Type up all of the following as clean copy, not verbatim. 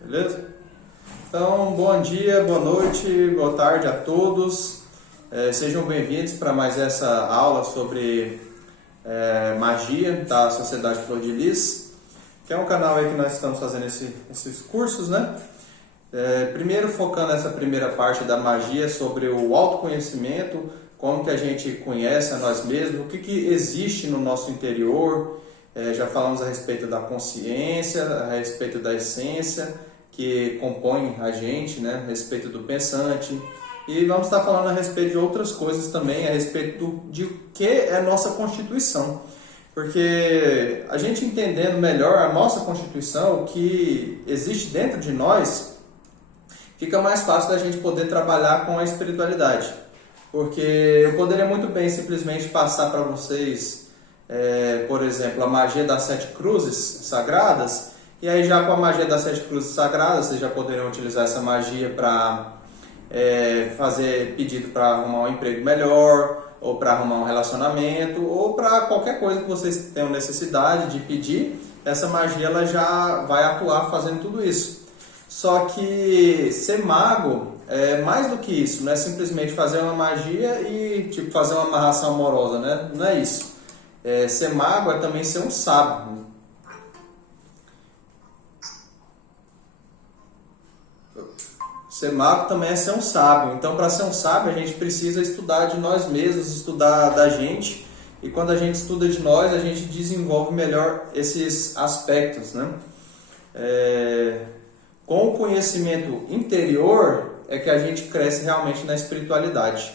Beleza? Então, bom dia, boa noite, boa tarde a todos. Sejam bem-vindos para mais essa aula sobre magia da Sociedade Flor de Lis, que é um canal aí que nós estamos fazendo esses cursos, né? Primeiro focando nessa primeira parte da magia sobre o autoconhecimento, como que a gente conhece a nós mesmos, o que existe no nosso interior. Já falamos a respeito da consciência, a respeito da essência que compõe a gente, né? A respeito do pensante. E vamos estar falando a respeito de outras coisas também, a respeito de o que é nossa Constituição. Porque a gente entendendo melhor a nossa Constituição, o que existe dentro de nós, fica mais fácil da gente poder trabalhar com a espiritualidade. Porque eu poderia muito bem simplesmente passar para vocês, por exemplo, a magia das 7 cruzes sagradas, e aí já com a magia das 7 cruzes sagradas, vocês já poderiam utilizar essa magia para fazer pedido para arrumar um emprego melhor, ou para arrumar um relacionamento, ou para qualquer coisa que vocês tenham necessidade de pedir. Essa magia ela já vai atuar fazendo tudo isso. Só que ser mago é mais do que isso, não é simplesmente fazer uma magia e fazer uma amarração amorosa, né? Não é isso. Ser mago é também ser um sábio. Ser mago também é ser um sábio. Então, para ser um sábio, a gente precisa estudar de nós mesmos, estudar da gente. E quando a gente estuda de nós, a gente desenvolve melhor esses aspectos, né? Com o conhecimento interior é que a gente cresce realmente na espiritualidade.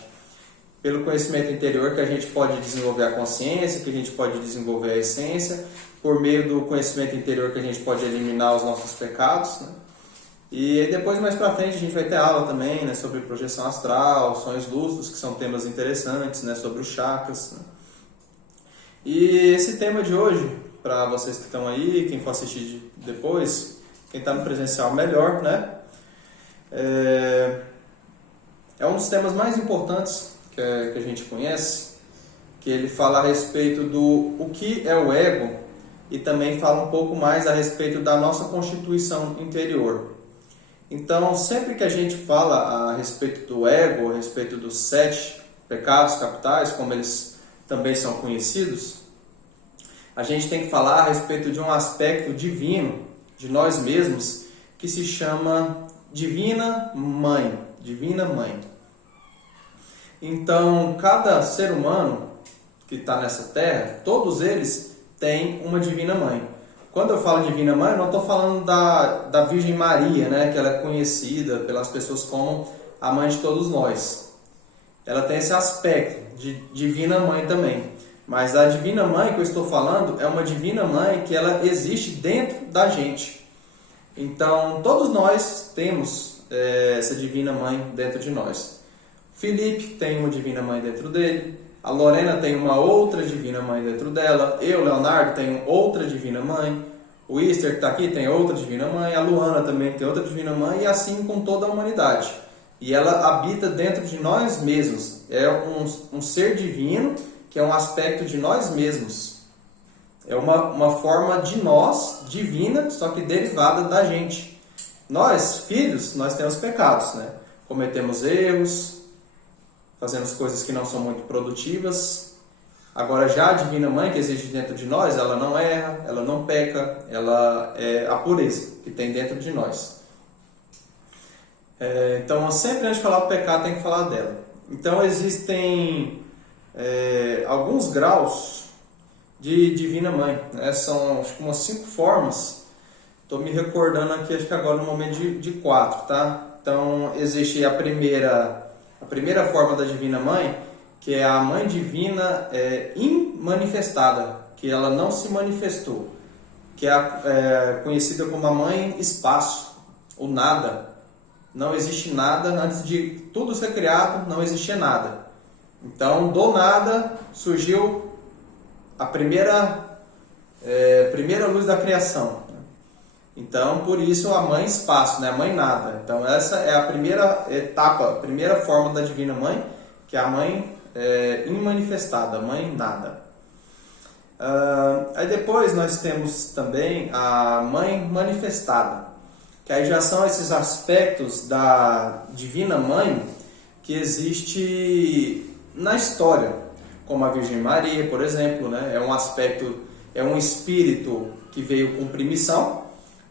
Pelo conhecimento interior que a gente pode desenvolver a consciência, que a gente pode desenvolver a essência. Por meio do conhecimento interior que a gente pode eliminar os nossos pecados, né? E depois, mais pra frente, a gente vai ter aula também, né, sobre projeção astral, sonhos lúcidos, que são temas interessantes, né, sobre os chakras, né? E esse tema de hoje, para vocês que estão aí, quem for assistir depois, quem está no presencial melhor, né? É um dos temas mais importantes que a gente conhece, que ele fala a respeito do o que é o ego e também fala um pouco mais a respeito da nossa constituição interior. Então, sempre que a gente fala a respeito do ego, a respeito dos 7 pecados capitais, como eles também são conhecidos, a gente tem que falar a respeito de um aspecto divino de nós mesmos, que se chama Divina Mãe. Divina Mãe. Então, cada ser humano que está nessa terra, todos eles têm uma Divina Mãe. Quando eu falo Divina Mãe, eu não estou falando da Virgem Maria, né, que ela é conhecida pelas pessoas como a mãe de todos nós. Ela tem esse aspecto de Divina Mãe também. Mas a Divina Mãe que eu estou falando é uma Divina Mãe que ela existe dentro da gente. Então, todos nós temos essa Divina Mãe dentro de nós. Felipe tem uma Divina Mãe dentro dele. A Lorena tem uma outra Divina Mãe dentro dela. Eu, Leonardo, tenho outra Divina Mãe. O Easter, que está aqui, tem outra Divina Mãe. A Luana também tem outra Divina Mãe. E assim com toda a humanidade. E ela habita dentro de nós mesmos. É um ser divino, que é um aspecto de nós mesmos. É uma forma de nós, divina, só que derivada da gente. Nós, filhos, nós temos pecados, né? Cometemos erros, fazemos coisas que não são muito produtivas. Agora, já a Divina Mãe que existe dentro de nós, ela não erra, ela não peca, ela é a pureza que tem dentro de nós. Então, sempre antes de falar do pecado, tem que falar dela. Então, existem alguns graus de Divina Mãe, né? São acho que umas 5 formas. Estou me recordando aqui, acho que agora no momento de 4, tá? Então, existe a primeira forma da Divina Mãe, que é a Mãe Divina imanifestada, que ela não se manifestou, que é conhecida como a Mãe Espaço, o nada. Não existe nada, antes de tudo ser criado, não existia nada. Então, do nada, surgiu a primeira luz da criação. Então, por isso a Mãe Espaço, né? A Mãe Nada. Então, essa é a primeira etapa, a primeira forma da Divina Mãe, que é a Mãe imanifestada, a Mãe Nada. Aí depois nós temos também a Mãe Manifestada. que aí já são esses aspectos da Divina Mãe que existe na história, como a Virgem Maria, por exemplo, né? É um aspecto, é um espírito que veio cumprir missão,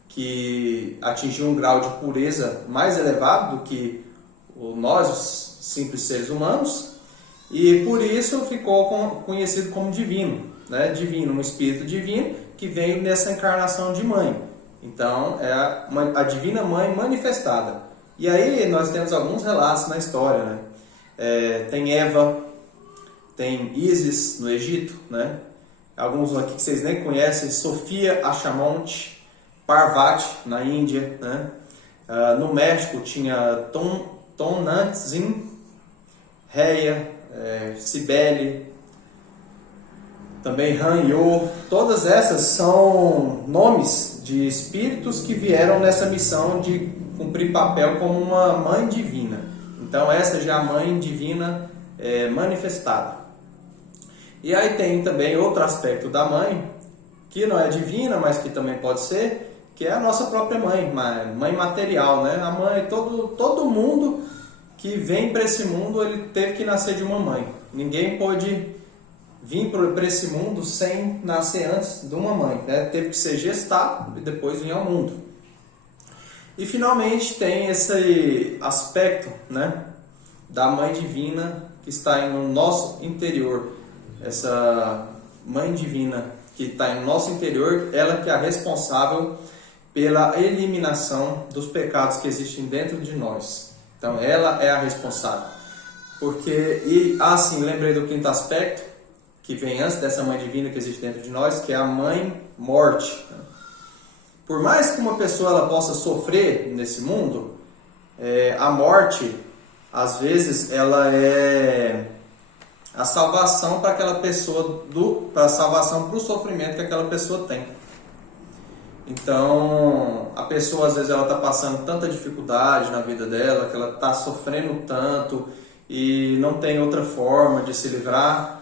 que atingiu um grau de pureza mais elevado do que nós, os simples seres humanos, e por isso ficou conhecido como divino, né? Divino, um espírito divino que veio nessa encarnação de mãe. Então é a Divina Mãe manifestada. E aí nós temos alguns relatos na história, né? Tem Eva, tem Ísis no Egito, né? Alguns aqui que vocês nem conhecem, Sofia Achamonte, Parvati na Índia, né? No México tinha Tonantzin, Reia, Cibele, também Han-Yo. Todas essas são nomes de espíritos que vieram nessa missão de cumprir papel como uma mãe divina. Então essa já é a mãe divina manifestada. E aí tem também outro aspecto da mãe, que não é divina, mas que também pode ser, que é a nossa própria mãe, mãe material, né? A mãe, todo mundo que vem para esse mundo, ele teve que nascer de uma mãe. Ninguém pôde vir para esse mundo sem nascer antes de uma mãe, né? Teve que ser gestado e depois vir ao mundo. E finalmente tem esse aspecto, né, da mãe divina que está no nosso interior. Essa mãe divina que está em nosso interior, ela que é a responsável pela eliminação dos pecados que existem dentro de nós. Então ela é a responsável. Lembrei do quinto aspecto, que vem antes dessa mãe divina que existe dentro de nós, que é a mãe morte. Por mais que uma pessoa ela possa sofrer nesse mundo, a morte, às vezes, ela é a salvação para aquela pessoa, para a salvação para o sofrimento que aquela pessoa tem. Então, a pessoa às vezes ela está passando tanta dificuldade na vida dela, que ela está sofrendo tanto e não tem outra forma de se livrar.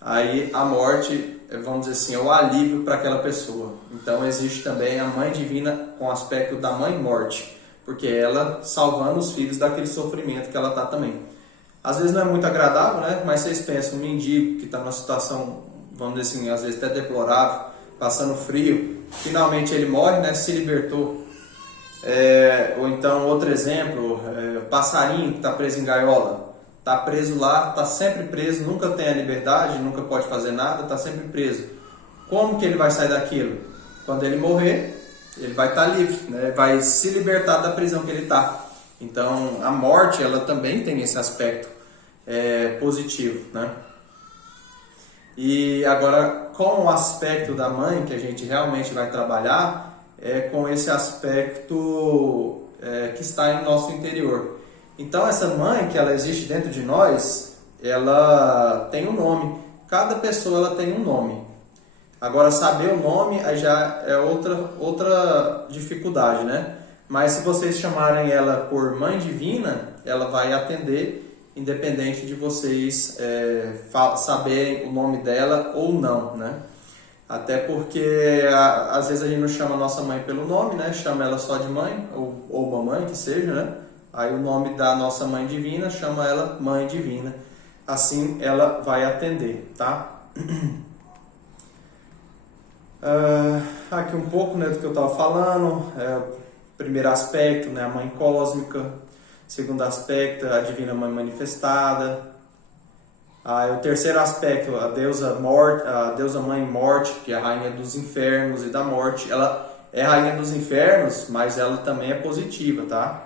Aí a morte, vamos dizer assim, é o alívio para aquela pessoa. Então existe também a mãe divina com o aspecto da mãe morte, porque ela salvando os filhos daquele sofrimento que ela está também. Às vezes não é muito agradável, né? Mas vocês pensam, um mendigo que está numa situação, vamos dizer assim, às vezes até deplorável, passando frio, finalmente ele morre, né? Se libertou. Ou então outro exemplo, o passarinho que está preso em gaiola. Está preso lá, está sempre preso, nunca tem a liberdade, nunca pode fazer nada, está sempre preso. Como que ele vai sair daquilo? Quando ele morrer, ele vai estar livre, né? Vai se libertar da prisão que ele está. Então, a morte, ela também tem esse aspecto positivo, né? E agora, com o aspecto da mãe, que a gente realmente vai trabalhar, é com esse aspecto que está em nosso interior. Então essa mãe que ela existe dentro de nós, ela tem um nome. Cada pessoa ela tem um nome. Agora saber o nome aí já é outra dificuldade, né? Mas se vocês chamarem ela por Mãe Divina, ela vai atender, independente de vocês saberem o nome dela ou não, né? Até porque às vezes a gente não chama a nossa mãe pelo nome, né? Chama ela só de mãe ou mamãe, que seja, né? Aí o nome da nossa Mãe Divina, chama ela Mãe Divina. Assim ela vai atender, tá? Aqui um pouco, né, do que eu estava falando. Primeiro aspecto, né, a Mãe Cósmica. Segundo aspecto, a Divina Mãe Manifestada. O terceiro aspecto, a Deusa Mãe Morte, que é a Rainha dos Infernos e da Morte. Ela é Rainha dos Infernos, mas ela também é positiva, tá?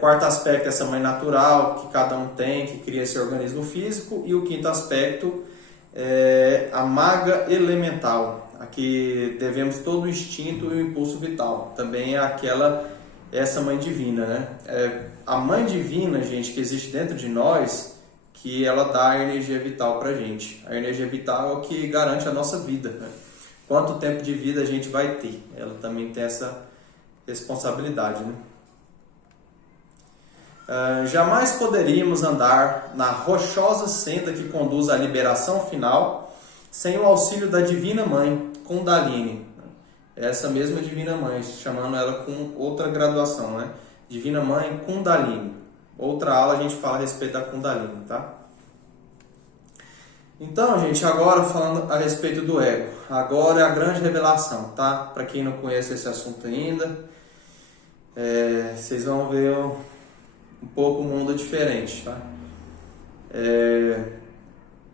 Quarto aspecto, essa mãe natural que cada um tem, que cria esse organismo físico. E o quinto aspecto é a maga elemental, a que devemos todo o instinto e o impulso vital. Também é essa mãe divina, né? A mãe divina, gente, que existe dentro de nós, que ela dá a energia vital pra gente. A energia vital é o que garante a nossa vida, né? Quanto tempo de vida a gente vai ter. Ela também tem essa responsabilidade, né? Jamais poderíamos andar na rochosa senda que conduz à liberação final sem o auxílio da Divina Mãe, Kundalini. é essa mesma Divina Mãe, chamando ela com outra graduação, né? Divina Mãe Kundalini. Outra aula a gente fala a respeito da Kundalini, tá? Então, gente, agora falando a respeito do ego. Agora é a grande revelação, tá? Para quem não conhece esse assunto ainda, vocês vão ver um pouco o mundo diferente, tá?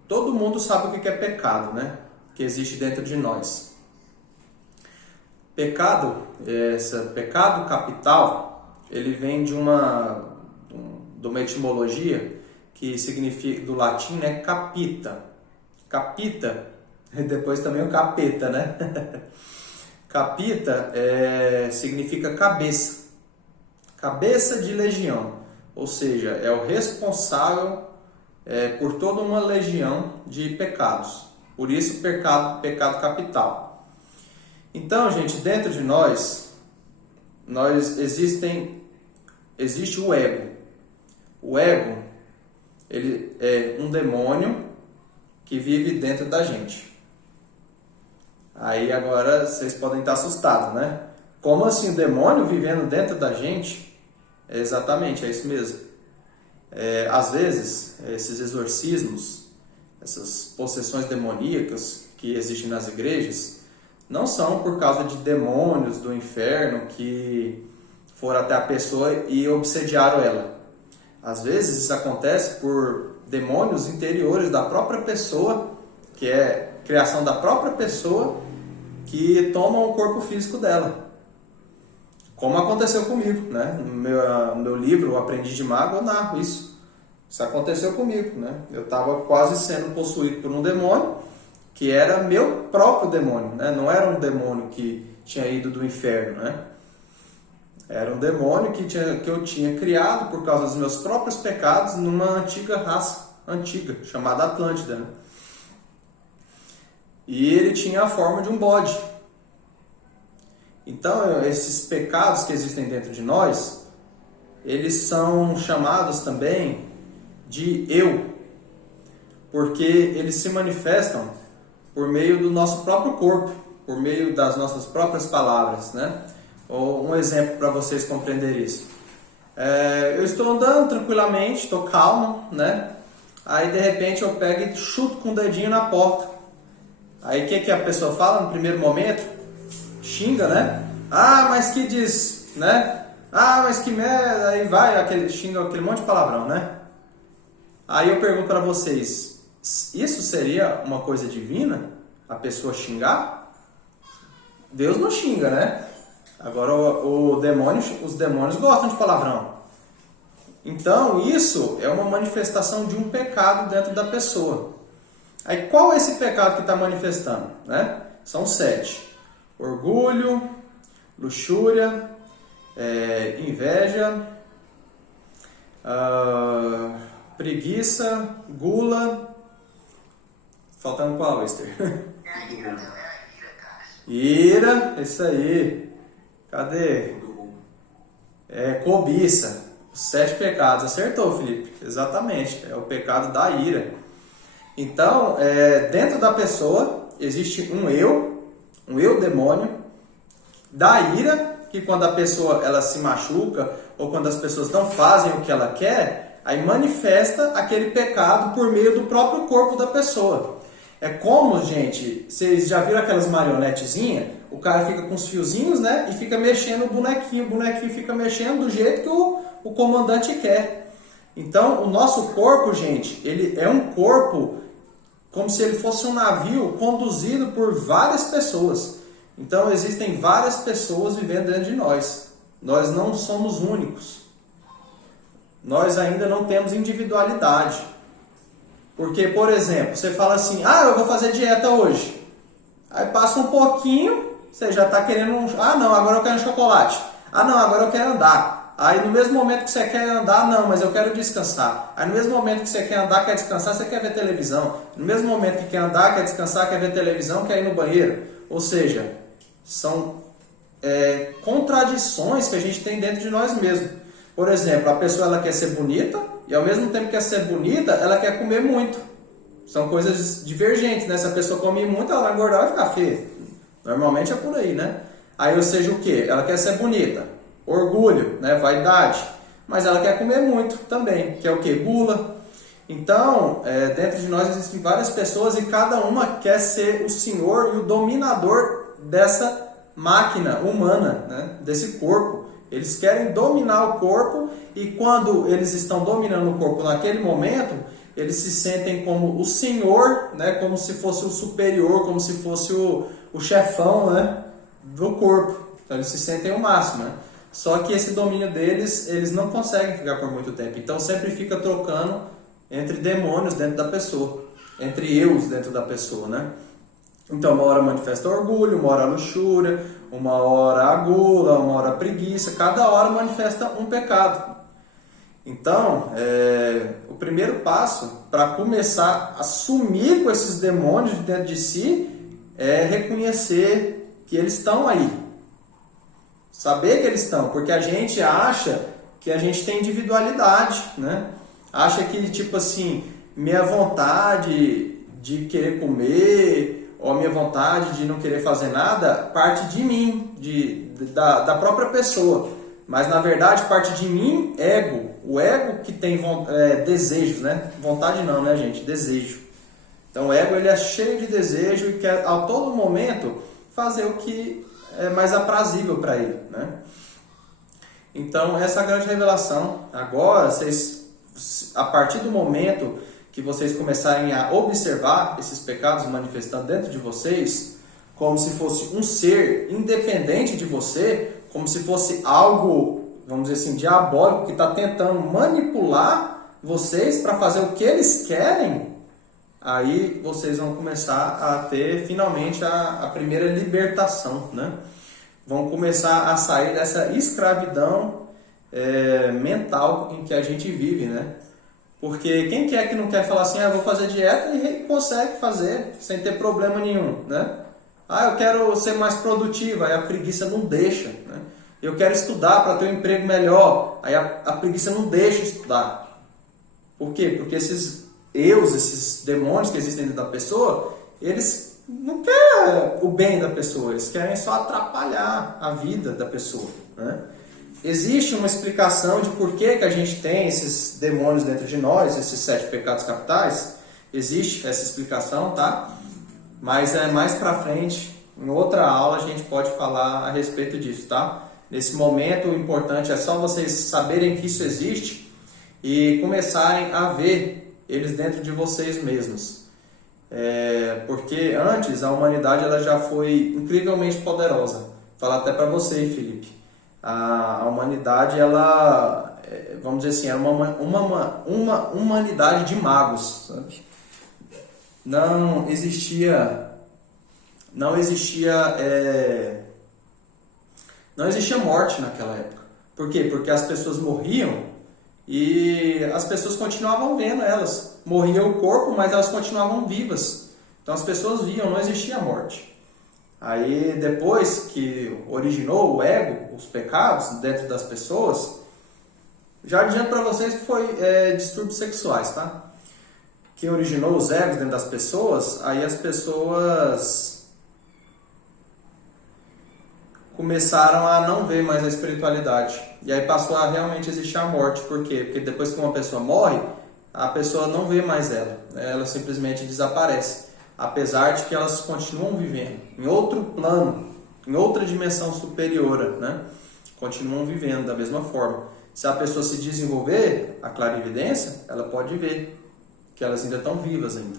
Todo mundo sabe o que é pecado, né? Que existe dentro de nós. Pecado capital, ele vem de uma etimologia que significa, do latim, né? Capita. Capita, e depois também o capeta, né? Capita significa cabeça. Cabeça de legião. Ou seja, é o responsável por toda uma legião de pecados. Por isso, pecado capital. Então, gente, dentro de nós existe o ego. O ego, ele é um demônio que vive dentro da gente. Aí agora vocês podem estar assustados, né? Como assim o demônio vivendo dentro da gente? Exatamente, é isso mesmo. Às vezes, esses exorcismos, essas possessões demoníacas que existem nas igrejas, não são por causa de demônios do inferno que foram até a pessoa e obsediaram ela. Às vezes isso acontece por demônios interiores da própria pessoa, que é criação da própria pessoa, que tomam o corpo físico dela. Como aconteceu comigo, né? No meu livro, O Aprendiz de Mago, eu narro isso. Isso aconteceu comigo, né? Eu estava quase sendo possuído por um demônio, que era meu próprio demônio, né? Não era um demônio que tinha ido do inferno, né? Era um demônio que eu tinha criado por causa dos meus próprios pecados numa antiga raça, chamada Atlântida, né? E ele tinha a forma de um bode. Então, esses pecados que existem dentro de nós, eles são chamados também de eu, porque eles se manifestam por meio do nosso próprio corpo, por meio das nossas próprias palavras, né? Um exemplo para vocês compreenderem isso. Eu estou andando tranquilamente, estou calmo, né? Aí de repente eu pego e chuto com o dedinho na porta. Aí o que a pessoa fala no primeiro momento? Xinga, né? Ah, mas que diz, né? Ah, mas que merda. Aí vai, xinga aquele monte de palavrão, né? Aí eu pergunto para vocês, isso seria uma coisa divina? A pessoa xingar? Deus não xinga, né? Agora os demônios gostam de palavrão. Então isso é uma manifestação de um pecado dentro da pessoa. Aí qual é esse pecado que está manifestando, né? São 7. Orgulho, luxúria, inveja, preguiça, gula. Faltando qual, Esther? Ira, isso aí. Cadê? Cobiça. Os 7 pecados. Acertou, Felipe. Exatamente. É o pecado da ira. Então, dentro da pessoa existe um eu demônio, da ira, que quando a pessoa ela se machuca, ou quando as pessoas não fazem o que ela quer, aí manifesta aquele pecado por meio do próprio corpo da pessoa. É como, gente, vocês já viram aquelas marionetezinhas? O cara fica com os fiozinhos, né? E fica mexendo o bonequinho fica mexendo do jeito que o comandante quer. Então, o nosso corpo, gente, ele é um corpo como se ele fosse um navio conduzido por várias pessoas. Então, existem várias pessoas vivendo dentro de nós. Nós não somos únicos. Nós ainda não temos individualidade. Porque, por exemplo, você fala assim, eu vou fazer dieta hoje. Aí passa um pouquinho, você já está querendo não, agora eu quero chocolate. Não, agora eu quero andar. Aí no mesmo momento que você quer andar, não, mas eu quero descansar. Aí no mesmo momento que você quer andar, quer descansar, você quer ver televisão. No mesmo momento que quer andar, quer descansar, quer ver televisão, quer ir no banheiro. Ou seja, são contradições que a gente tem dentro de nós mesmos. Por exemplo, a pessoa ela quer ser bonita e ao mesmo tempo que quer ser bonita, ela quer comer muito. São coisas divergentes, né? Se a pessoa come muito, ela vai engordar e vai ficar feia. Normalmente é por aí, né? Aí, ou seja, o que? Ela quer ser bonita, orgulho, né? Vaidade, mas ela quer comer muito também, que é o que? Gula. Então, dentro de nós existem várias pessoas e cada uma quer ser o senhor e o dominador dessa máquina humana, né? Desse corpo. Eles querem dominar o corpo e quando eles estão dominando o corpo naquele momento, eles se sentem como o senhor, né? Como se fosse o superior, como se fosse o chefão, né? Do corpo. Então eles se sentem o máximo, né? Só que esse domínio deles, eles não conseguem ficar por muito tempo. Então sempre fica trocando entre demônios dentro da pessoa, entre eus dentro da pessoa, né? Então uma hora manifesta orgulho, uma hora a luxúria, uma hora a gula, uma hora a preguiça, cada hora manifesta um pecado. Então, o primeiro passo para começar a sumir com esses demônios dentro de si é reconhecer que eles estão aí. Saber que eles estão, porque a gente acha que a gente tem individualidade, né? Acha que, tipo assim, minha vontade de querer comer ou a minha vontade de não querer fazer nada parte de mim, da própria pessoa. Mas, na verdade, parte de mim, ego. O ego que tem desejos, né? Vontade não, né, gente? Desejo. Então, o ego ele é cheio de desejo e quer, a todo momento, fazer o que é mais aprazível para ele, né? Então, essa é a grande revelação. Agora, vocês, a partir do momento que vocês começarem a observar esses pecados manifestando dentro de vocês, como se fosse um ser independente de você, como se fosse algo, vamos dizer assim, diabólico, que está tentando manipular vocês para fazer o que eles querem, aí vocês vão começar a ter finalmente a primeira libertação, né? Vão começar a sair dessa escravidão mental em que a gente vive, né? Porque quem quer que não quer falar assim, vou fazer dieta e consegue fazer sem ter problema nenhum, né? Eu quero ser mais produtivo, aí a preguiça não deixa, né? Eu quero estudar para ter um emprego melhor, aí a preguiça não deixa estudar. Por quê? Porque esses esses demônios que existem dentro da pessoa, eles não querem o bem da pessoa, eles querem só atrapalhar a vida da pessoa, né? Existe uma explicação de por que a gente tem esses demônios dentro de nós, esses 7 pecados capitais. Existe essa explicação, tá? Mas mais pra frente, em outra aula, a gente pode falar a respeito disso, tá? Nesse momento, o importante é só vocês saberem que isso existe e começarem a ver eles dentro de vocês mesmos. Porque antes a humanidade ela já foi incrivelmente poderosa. Vou falar até para você, Felipe. A humanidade, ela, vamos dizer assim, era uma humanidade de magos, sabe? Não existia morte naquela época. Por quê? Porque as pessoas morriam e as pessoas continuavam vendo elas. Morria o corpo, mas elas continuavam vivas. Então as pessoas viam, não existia morte. Aí depois que originou o ego, os pecados dentro das pessoas, já adianto para vocês que foi distúrbios sexuais, tá? Quem originou os egos dentro das pessoas, aí as pessoas começaram a não ver mais a espiritualidade. E aí passou a realmente existir a morte. Por quê? Porque depois que uma pessoa morre, a pessoa não vê mais ela. Ela simplesmente desaparece. Apesar de que elas continuam vivendo em outro plano, em outra dimensão superior, né? Continuam vivendo da mesma forma. Se a pessoa se desenvolver, a clarividência, ela pode ver que elas ainda estão vivas ainda.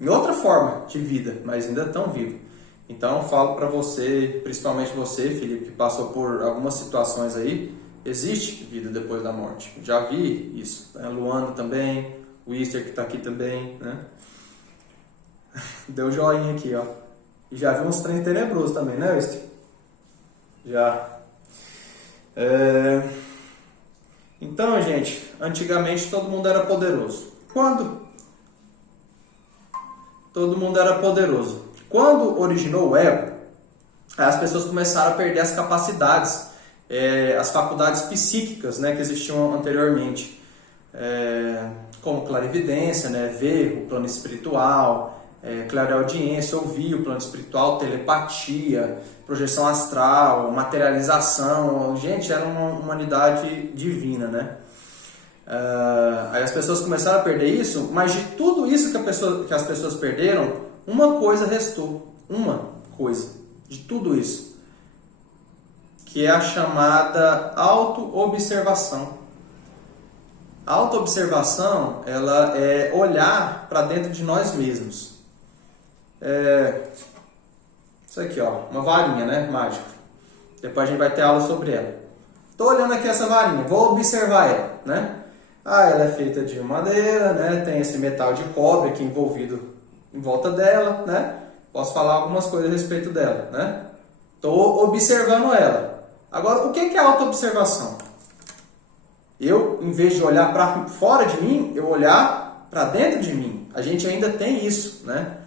Em outra forma de vida, mas ainda estão vivas. Então eu falo para você, principalmente você, Felipe, que passou por algumas situações aí, existe vida depois da morte. Já vi isso. Né? Luana também, o Easter que está aqui também, né? Deu joinha aqui, ó. E já vi uns trem tenebrosos também, né, Easter? Já. Então, gente, antigamente todo mundo era poderoso. Quando? Todo mundo era poderoso. Quando originou o ego, as pessoas começaram a perder as capacidades, as faculdades psíquicas, né, que existiam anteriormente. Como clarividência, né, ver o plano espiritual, clareaudiência, ouvir o plano espiritual, telepatia, projeção astral, materialização. Gente, era uma humanidade divina, né? Aí as pessoas começaram a perder isso, mas de tudo isso que as pessoas perderam, uma coisa restou. Uma coisa de tudo isso, que é a chamada autoobservação. A autoobservação, ela é olhar para dentro de nós mesmos. Isso aqui, ó, uma varinha, né, mágica. Depois a gente vai ter aula sobre ela. Estou olhando aqui essa varinha, vou observar ela, né? Ela é feita de madeira, né? Tem esse metal de cobre aqui envolvido em volta dela, né? Posso falar algumas coisas a respeito dela, né? Estou observando ela. Agora, o que é autoobservação? Eu, em vez de olhar para fora de mim, eu olhar para dentro de mim. A gente ainda tem isso, né?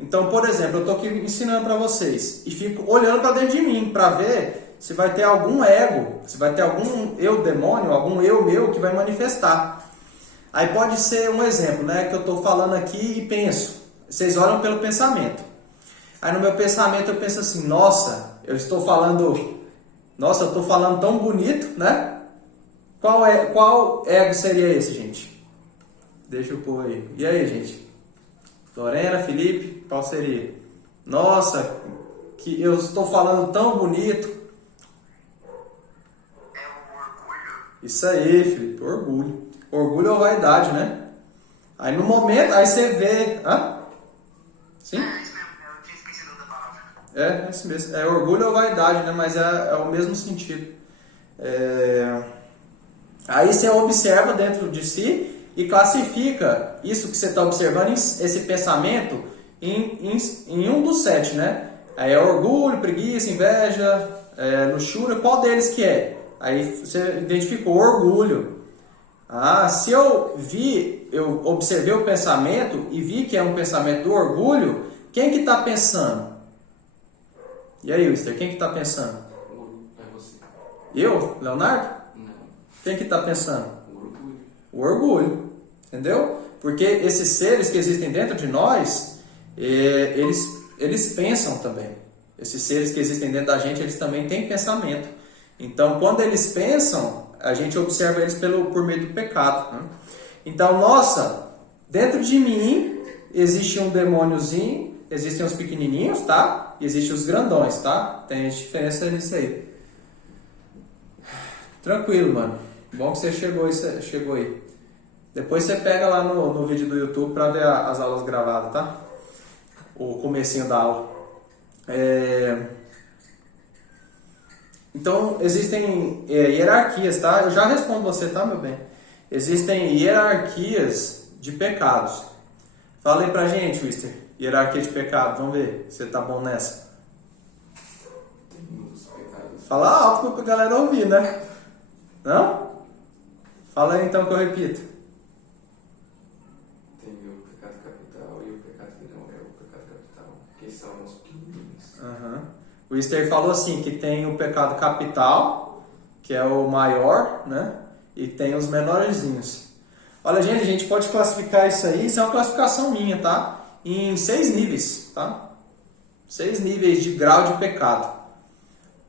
Então, por exemplo, eu estou aqui ensinando para vocês e fico olhando para dentro de mim para ver se vai ter algum ego, se vai ter algum eu demônio, algum eu meu que vai manifestar. Aí pode ser um exemplo, né? Que eu estou falando aqui e penso. Vocês olham pelo pensamento. Aí no meu pensamento eu penso assim, nossa, eu estou falando tão bonito, né? Qual ego seria esse, gente? Deixa eu pôr aí. E aí, gente? Lorena, Felipe, qual seria? Nossa, que eu estou falando tão bonito. É o orgulho. Isso aí, Felipe, orgulho. Orgulho ou vaidade, né? Aí no momento, aí você vê... Hã? Sim? É isso mesmo, eu tinha esquecido da palavra. É isso mesmo. É orgulho ou vaidade, né? Mas é o mesmo sentido. Aí você observa dentro de si e classifica isso que você está observando, esse pensamento, em um dos 7, né? Aí é orgulho, preguiça, inveja, luxúria, qual deles que é? Aí você identificou orgulho. Se eu observei o pensamento e vi que é um pensamento do orgulho, quem que está pensando? E aí, Wister, quem que está pensando? É você. Eu? Leonardo? Não. Quem que está pensando? O orgulho. O orgulho, entendeu? Porque esses seres que existem dentro de nós, eles pensam também. Esses seres que existem dentro da gente, eles também têm pensamento. Então, quando eles pensam, a gente observa eles por meio do pecado, né? Então, dentro de mim existe um demôniozinho, existem os pequenininhos, tá? E existem os grandões, tá? Tem diferença nisso aí. Tranquilo, mano. Bom que você chegou aí. Depois você pega lá no vídeo do YouTube para ver as aulas gravadas, tá? O comecinho da aula. Então, existem hierarquias, tá? Eu já respondo você, tá, meu bem? Existem hierarquias de pecados. Fala aí pra gente, Wister. Hierarquia de pecado. Vamos ver se você tá bom nessa. Tem muitos pecados. Fala alto pra galera ouvir, né? Não? Fala aí então que eu repito. Tem o pecado capital e o pecado que não é o pecado capital, que são os pequenininhos. O Wister falou assim, que tem o pecado capital, que é o maior, né? E tem os menorzinhos. Olha, gente, a gente pode classificar isso aí, isso é uma classificação minha, tá? Em 6 níveis, tá? 6 níveis de grau de pecado.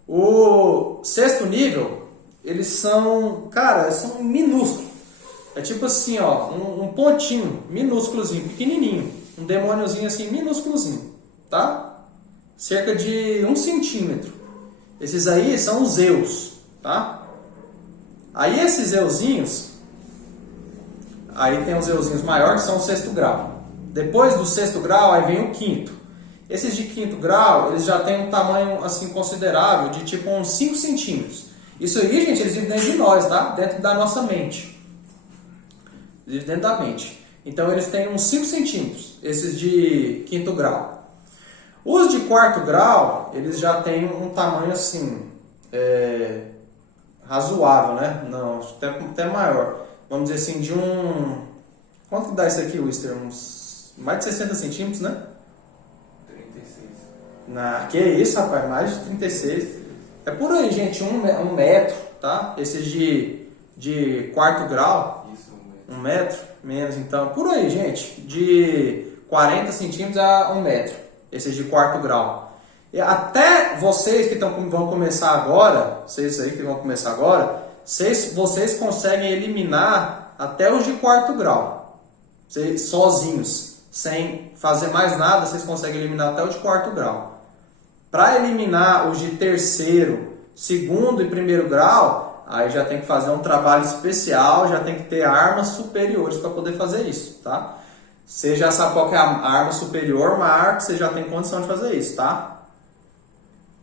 O 6º nível, eles são, são minúsculos. É tipo assim, ó, um pontinho, minúsculozinho, pequenininho. Um demôniozinho assim, minúsculozinho, tá? Cerca de 1 centímetro. Esses aí são os eus, tá? Aí esses euzinhos, aí tem os euzinhos maiores, que são o 6º grau. Depois do 6º grau, aí vem o 5º. Esses de 5º grau, eles já têm um tamanho assim considerável, de tipo uns 5 centímetros. Isso aí, gente, eles vivem dentro de nós, tá? Dentro da nossa mente. Eles vivem dentro da mente. Então, eles têm uns 5 centímetros, esses de 5º grau. Os de 4º grau, eles já têm um tamanho assim, razoável, né? Não, até maior. Vamos dizer assim, de um... Quanto que dá isso aqui, Wister? Uns mais de 60 centímetros, né? 36. Que isso, rapaz? Mais de 36. É por aí, gente, um metro, tá? Esses de 4º grau, Isso, 1 metro, menos então. Por aí, gente, de 40 centímetros a 1 metro. Esse é de quarto grau. E até vocês que vão começar agora, vocês aí que vão começar agora, vocês conseguem eliminar até os de quarto grau. Vocês, sozinhos, sem fazer mais nada, vocês conseguem eliminar até os de quarto grau. Para eliminar os de terceiro, segundo e primeiro grau, aí já tem que fazer um trabalho especial, já tem que ter armas superiores para poder fazer isso, tá? Você já sabe qual que é a arma superior, marca, você já tem condição de fazer isso, tá?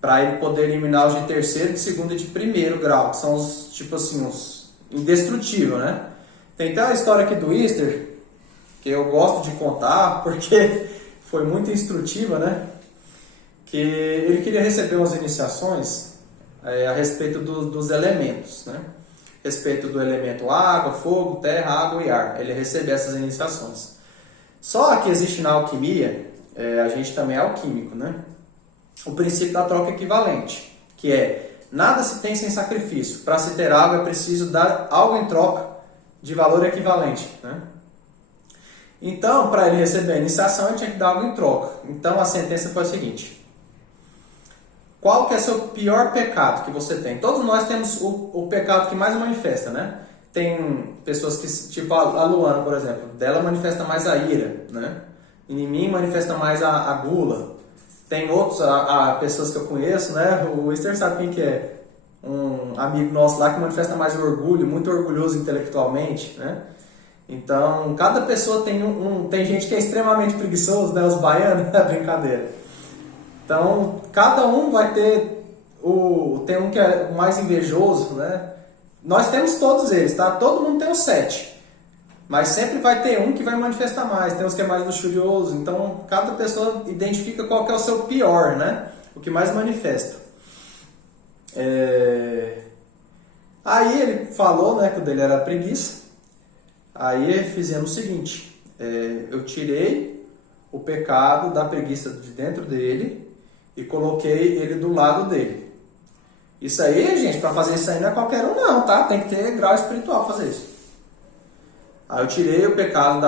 Para ele poder eliminar os de terceiro, de segundo e de primeiro grau, que são os, tipo assim, os indestrutíveis, né? Tem até uma história aqui do Easter, que eu gosto de contar, porque foi muito instrutiva, né? Que ele queria receber umas iniciações a respeito dos elementos, né? A respeito do elemento água, fogo, terra, água e ar. Ele ia receber essas iniciações. Só que existe na alquimia, a gente também é alquímico, né? O princípio da troca equivalente, que é nada se tem sem sacrifício. Para se ter algo é preciso dar algo em troca de valor equivalente, né? Então, para ele receber a iniciação, ele tinha que dar algo em troca. Então, a sentença foi a seguinte: qual que é seu pior pecado que você tem? Todos nós temos o pecado que mais manifesta, né? Tem pessoas que, tipo a Luana, por exemplo, dela manifesta mais a ira, né? E em mim manifesta mais a gula. Tem outros, pessoas que eu conheço, né? O Easter sabe quem que é. Um amigo nosso lá que manifesta mais o orgulho, muito orgulhoso intelectualmente, né? Então, cada pessoa tem tem gente que é extremamente preguiçoso, né? Os baianos, é brincadeira. Então, cada um vai ter tem um que é o mais invejoso, né? Nós temos todos eles, tá? Todo mundo tem os 7. Mas sempre vai ter um que vai manifestar mais. Tem os que é mais luxurioso. Então, cada pessoa identifica qual que é o seu pior, né? O que mais manifesta. Aí ele falou, né, que o dele era preguiça. Aí fizemos o seguinte: eu tirei o pecado da preguiça de dentro dele e coloquei ele do lado dele. Isso aí, gente, para fazer isso aí não é qualquer um não, tá? Tem que ter grau espiritual para fazer isso. Aí eu tirei o pecado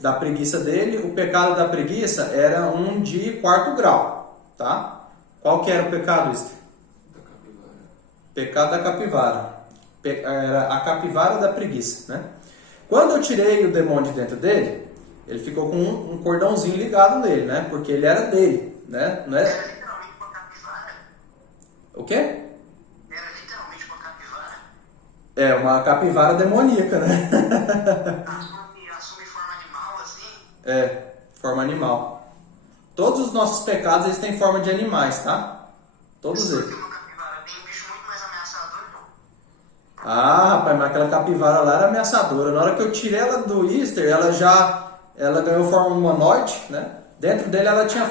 da preguiça dele. O pecado da preguiça era um de quarto grau, tá? Qual que era o pecado, Esther? Da capivara. Pecado da capivara. Era a capivara da preguiça, né? Quando eu tirei o demônio de dentro dele, ele ficou com um cordãozinho ligado nele, né? Porque ele era dele, né? Não é? Era literalmente uma capivara? O quê? Era literalmente uma capivara? É uma capivara demoníaca, né? Assume forma animal assim? É, forma animal. Todos os nossos pecados, eles têm forma de animais, tá? Todos eles. Uma capivara tem um bicho muito mais ameaçador, não? Ah, rapaz, mas aquela capivara lá era ameaçadora. Na hora que eu tirei ela do Easter, ela ganhou forma humanoide, né? Dentro dele ela tinha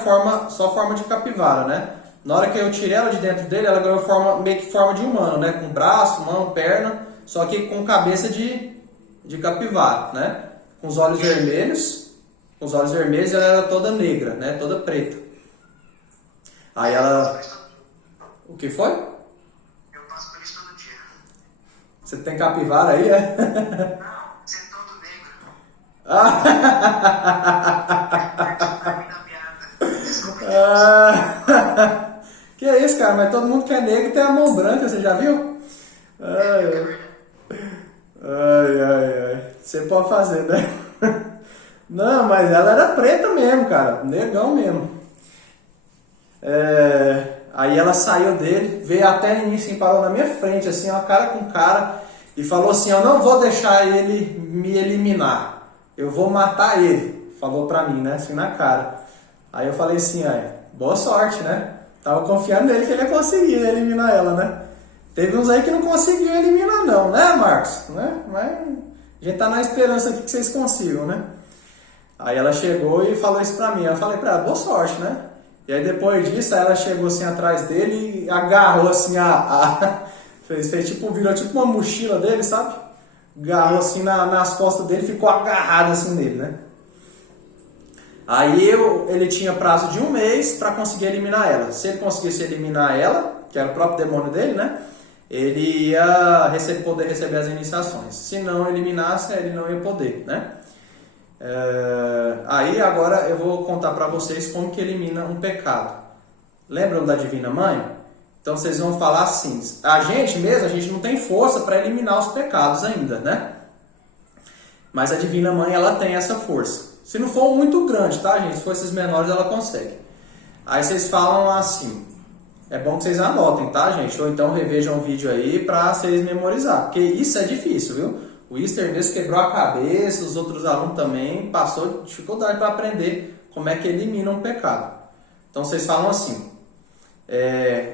só forma de capivara, né? Na hora que eu tirei ela de dentro dele, ela ganhou meio que forma de humano, né? Com braço, mão, perna, só que com cabeça de capivara, né? Com os olhos vermelhos. Com os olhos vermelhos, ela era toda negra, né? Toda preta. Aí ela... O que foi? Eu passo por isso todo dia. Você tem capivara aí, é? Não, você é todo negro. Ah! Muita piada. Desculpa. Que é isso, cara? Mas todo mundo que é negro tem a mão branca, você já viu? Ai. Você pode fazer, né? Não, mas ela era preta mesmo, cara. Negão mesmo. Aí ela saiu dele, veio até em mim, assim, parou na minha frente, assim, ó, cara com cara, e falou assim: eu não vou deixar ele me eliminar, eu vou matar ele. Falou pra mim, né, assim, na cara. Aí eu falei assim: boa sorte, né? Tava confiando nele que ele ia conseguir eliminar ela, né? Teve uns aí que não conseguiu eliminar não, né, Marcos? Né? Mas a gente tá na esperança aqui que vocês consigam, né? Aí ela chegou e falou isso pra mim. Eu falei pra ela: boa sorte, né? E aí depois disso, ela chegou assim atrás dele e agarrou assim virou tipo uma mochila dele, sabe? Agarrou assim nas costas dele, ficou agarrado assim nele, né? Aí ele tinha prazo de 1 mês para conseguir eliminar ela. Se ele conseguisse eliminar ela, que era o próprio demônio dele, né? Ele ia poder receber as iniciações. Se não eliminasse, ele não ia poder, né? Aí agora eu vou contar para vocês como que elimina um pecado. Lembram da Divina Mãe? Então vocês vão falar assim, a gente não tem força para eliminar os pecados ainda, né? Mas a Divina Mãe, ela tem essa força. Se não for muito grande, tá, gente? Se for esses menores, ela consegue. Aí vocês falam assim, é bom que vocês anotem, tá, gente? Ou então revejam o vídeo aí para vocês memorizar, porque isso é difícil, viu? O Easter mesmo quebrou a cabeça, os outros alunos também passou dificuldade para aprender como é que elimina um pecado. Então vocês falam assim,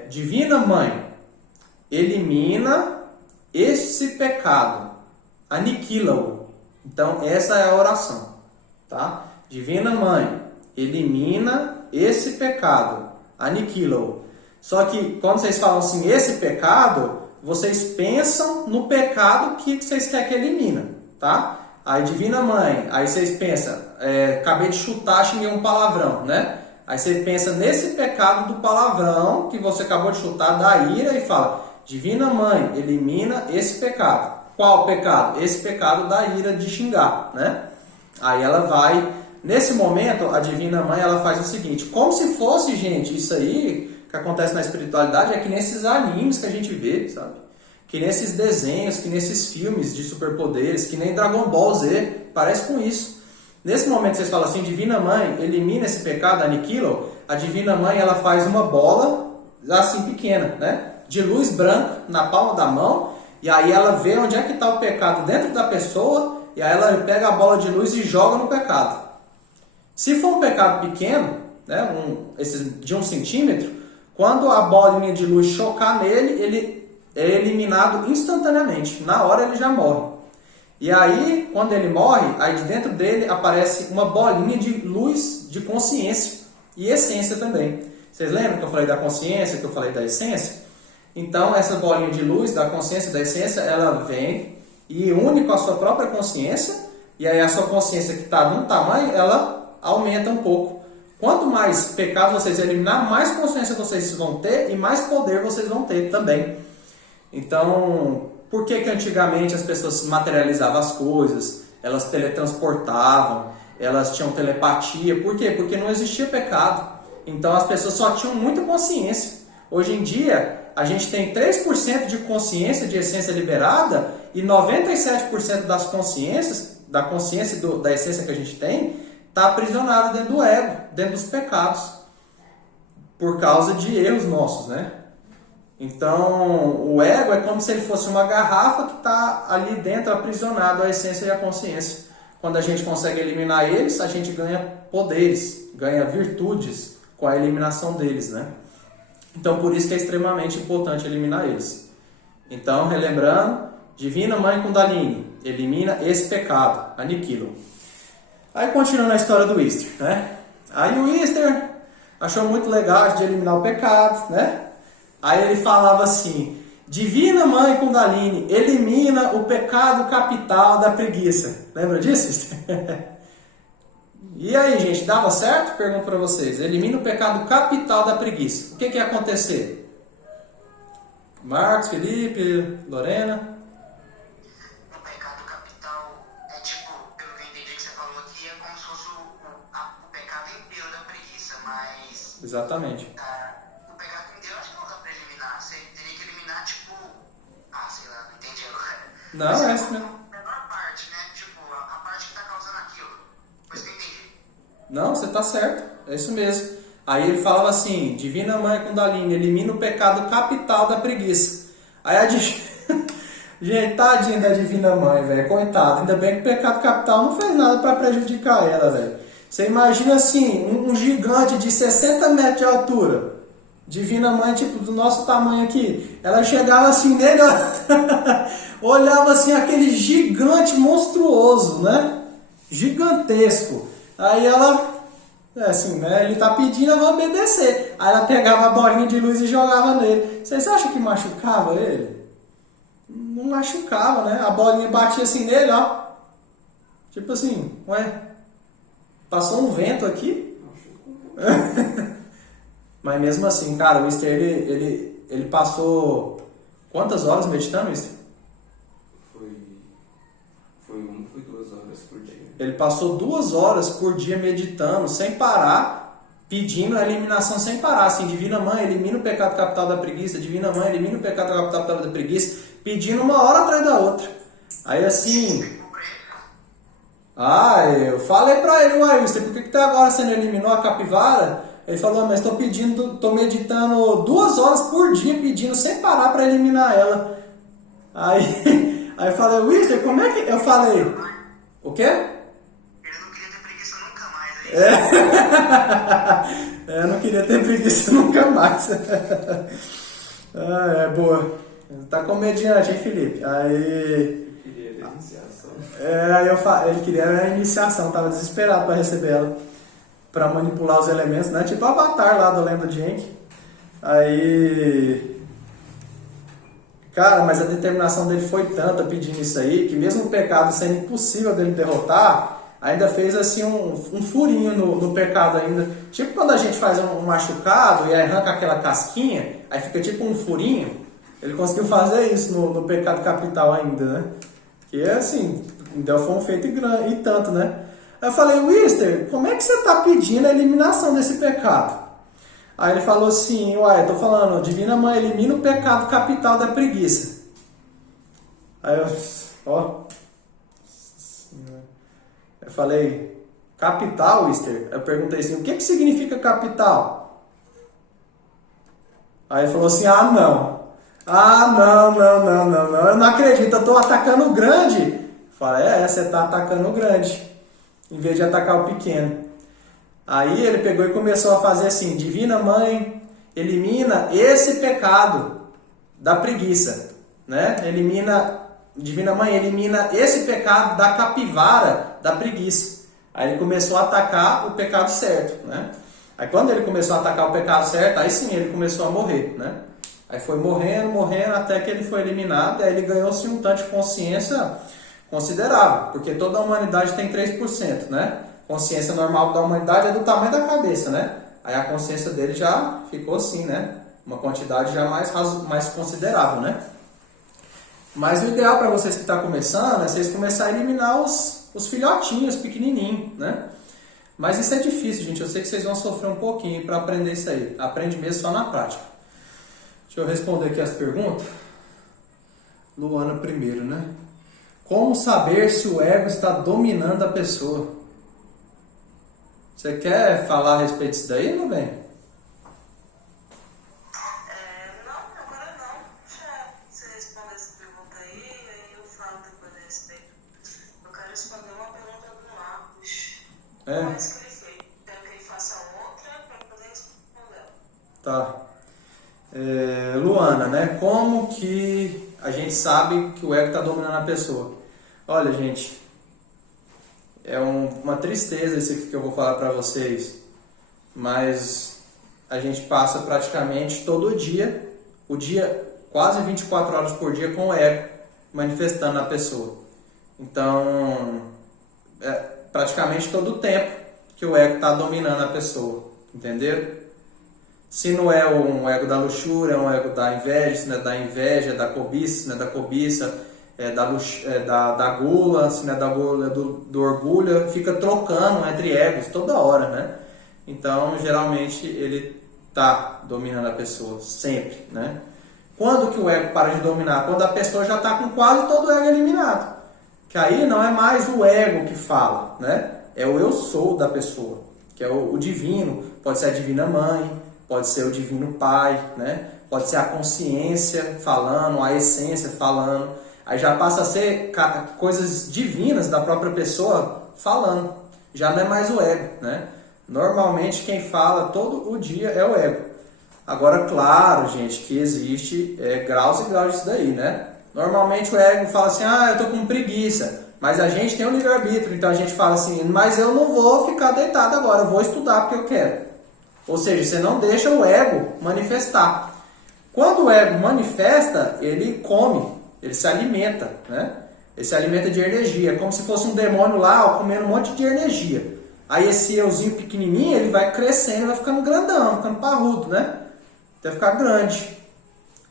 Divina Mãe, elimina esse pecado, aniquila-o. Então essa é a oração, tá? Divina Mãe, elimina esse pecado, aniquila-o. Só que quando vocês falam assim, esse pecado, vocês pensam no pecado que vocês querem que elimina, tá? Aí Divina Mãe, aí vocês pensam, acabei de chutar, xinguei um palavrão, né? Aí você pensa nesse pecado do palavrão que você acabou de chutar, da ira, e fala, Divina Mãe, elimina esse pecado. Qual pecado? Esse pecado da ira, de xingar, né? Aí ela vai, nesse momento, a Divina Mãe, ela faz o seguinte, como se fosse, gente, isso aí que acontece na espiritualidade, é que nesses animes que a gente vê, sabe? Que nesses desenhos, que nesses filmes de superpoderes, que nem Dragon Ball Z, parece com isso. Nesse momento vocês falam assim, Divina Mãe, elimina esse pecado, aniquila. A Divina Mãe, ela faz uma bola, assim, pequena, né? De luz branca, na palma da mão, e aí ela vê onde é que está o pecado dentro da pessoa, e aí ela pega a bola de luz e joga no pecado. Se for um pecado pequeno, né, de 1 centímetro, quando a bolinha de luz chocar nele, ele é eliminado instantaneamente. Na hora ele já morre. E aí, quando ele morre, aí de dentro dele aparece uma bolinha de luz, de consciência e essência também. Vocês lembram que eu falei da consciência, que eu falei da essência? Então, essa bolinha de luz, da consciência e da essência, ela vem e une com a sua própria consciência, e aí a sua consciência que está num tamanho, ela aumenta um pouco. Quanto mais pecados vocês eliminar, mais consciência vocês vão ter e mais poder vocês vão ter também. Então, por que antigamente as pessoas materializavam as coisas, elas teletransportavam, elas tinham telepatia? Por quê? Porque não existia pecado. Então as pessoas só tinham muita consciência. Hoje em dia, a gente tem 3% de consciência, de essência liberada, e 97% das consciências, da consciência da essência que a gente tem, está aprisionado dentro do ego, dentro dos pecados, por causa de erros nossos, né? Então, o ego é como se ele fosse uma garrafa que está ali dentro, aprisionado, a essência e a consciência. Quando a gente consegue eliminar eles, a gente ganha poderes, ganha virtudes com a eliminação deles, né? Então, por isso que é extremamente importante eliminar eles. Então, relembrando, Divina Mãe Kundalini, elimina esse pecado, aniquila. Aí, continuando a história do Easter, né? Aí o Easter achou muito legal de eliminar o pecado, né? Aí ele falava assim, Divina Mãe Kundalini, elimina o pecado capital da preguiça. Lembra disso, Easter? E aí, gente, dava certo? Pergunto para vocês. Elimina o pecado capital da preguiça. O que ia acontecer? Marcos, Felipe, Lorena? O pecado capital é tipo, pelo que eu entendi que você falou aqui, é como se fosse o pecado inteiro da preguiça, mas... Exatamente. O pecado inteiro acho que não dá pra eliminar. Você teria que eliminar, tipo... sei lá, não entendi agora. Não, é isso mesmo. A menor parte, né? Tipo, a parte que tá causando aquilo. Depois que eu entendi. Não, você está certo, é isso mesmo. Aí ele falava assim, Divina Mãe Kundalini, elimina o pecado capital da preguiça. Aí a gente, tadinha da Divina Mãe, velho, coitada. Ainda bem que o pecado capital não fez nada para prejudicar ela, velho. Você imagina assim, um gigante de 60 metros de altura, Divina Mãe, tipo, do nosso tamanho aqui. Ela chegava assim nele, olhava assim, aquele gigante monstruoso, né? Gigantesco. Aí ela, assim, né? Ele tá pedindo, eu vou obedecer. Aí ela pegava a bolinha de luz e jogava nele. Vocês acham que machucava ele? Não machucava, né? A bolinha batia assim nele, ó. Tipo assim, ué, passou um vento aqui? Mas mesmo assim, cara, o Easter, ele passou quantas horas meditando, Easter? Foi foi 2 horas por dia. Ele passou 2 horas por dia meditando, sem parar, pedindo a eliminação sem parar. Assim, Divina Mãe, elimina o pecado capital da preguiça. Divina Mãe, elimina o pecado capital da preguiça. Pedindo uma hora atrás da outra. Aí assim... eu falei pra ele, uai, Wilson, por que agora você não eliminou a capivara? Ele falou, mas tô meditando 2 horas por dia, pedindo sem parar pra eliminar ela. Aí eu falei, Wilson, como é que... Eu falei, o quê? Ele não queria ter preguiça nunca mais. Eu não queria ter preguiça nunca mais. Boa. Tá comediante, hein, Felipe? Aí... Eu queria a iniciação. Ele queria a iniciação, tava desesperado para receber ela, para manipular os elementos, né? Tipo o Avatar lá do Lenda de Aang. Aí, cara, mas a determinação dele foi tanta pedindo isso aí, que mesmo o pecado sendo impossível dele derrotar, ainda fez assim um furinho no pecado ainda. Tipo quando a gente faz um machucado e aí arranca aquela casquinha, aí fica tipo um furinho. Ele conseguiu fazer isso no pecado capital ainda, né? Que é assim, então foi um feito e tanto, né? Aí eu falei, Wister, como é que você está pedindo a eliminação desse pecado? Aí ele falou assim, uai, eu tô falando, Divina Mãe, elimina o pecado capital da preguiça. Aí eu falei, capital, Wister? Eu perguntei assim, o que significa capital? Aí ele falou assim, não, eu não acredito, eu tô atacando o grande. Falei, você tá atacando o grande, em vez de atacar o pequeno. Aí ele pegou e começou a fazer assim, Divina Mãe, elimina esse pecado da preguiça, né? Divina Mãe, elimina esse pecado da capivara da preguiça. Aí ele começou a atacar o pecado certo, né? Aí quando ele começou a atacar o pecado certo, aí sim ele começou a morrer, né? Aí foi morrendo, até que ele foi eliminado, e aí ele ganhou-se um tanto de consciência considerável, porque toda a humanidade tem 3%, né? Consciência normal da humanidade é do tamanho da cabeça, né? Aí a consciência dele já ficou assim, né? Uma quantidade já mais considerável, né? Mas o ideal para vocês que estão começando é vocês começarem a eliminar os filhotinhos pequenininhos, né? Mas isso é difícil, gente. Eu sei que vocês vão sofrer um pouquinho para aprender isso aí. Aprende mesmo só na prática. Deixa eu responder aqui as perguntas. Luana primeiro, né? Como saber se o ego está dominando a pessoa? Você quer falar a respeito disso daí, meu bem? Não, agora não. Deixa você responder essa pergunta aí eu falo depois a respeito. Eu quero responder uma pergunta do Marcos. Mas que ele fez. Quero que ele faça outra para poder responder. Tá. Luana, né? Como que a gente sabe que o ego está dominando a pessoa? Olha, gente, é uma tristeza isso aqui que eu vou falar para vocês, mas a gente passa praticamente todo dia, quase 24 horas por dia com o ego manifestando na pessoa. Então, praticamente todo o tempo que o ego está dominando a pessoa, entenderam? Se não é um ego da luxúria, é um ego da inveja, se não é da inveja, é da cobiça, se não é da cobiça, da gula, se não é da gula, é do orgulho, fica trocando entre egos toda hora, né? Então, geralmente, ele está dominando a pessoa, sempre, né? Quando que o ego para de dominar? Quando a pessoa já está com quase todo o ego eliminado. Que aí não é mais o ego que fala, né? É o eu sou da pessoa, que é o divino, pode ser a Divina Mãe, pode ser o Divino Pai, né? Pode ser a consciência falando, a essência falando. Aí já passa a ser coisas divinas da própria pessoa falando. Já não é mais o ego, né? Normalmente quem fala todo o dia é o ego. Agora, claro, gente, que existe graus e graus disso daí, né? Normalmente o ego fala assim, eu tô com preguiça. Mas a gente tem um livre-arbítrio, então a gente fala assim, mas eu não vou ficar deitado agora, eu vou estudar porque eu quero. Ou seja, você não deixa o ego manifestar. Quando o ego manifesta, ele come, ele se alimenta, né? Ele se alimenta de energia, é como se fosse um demônio lá, comendo um monte de energia. Aí esse euzinho pequenininho, ele vai crescendo, vai ficando grandão, ficando parrudo, né? Até ficar grande.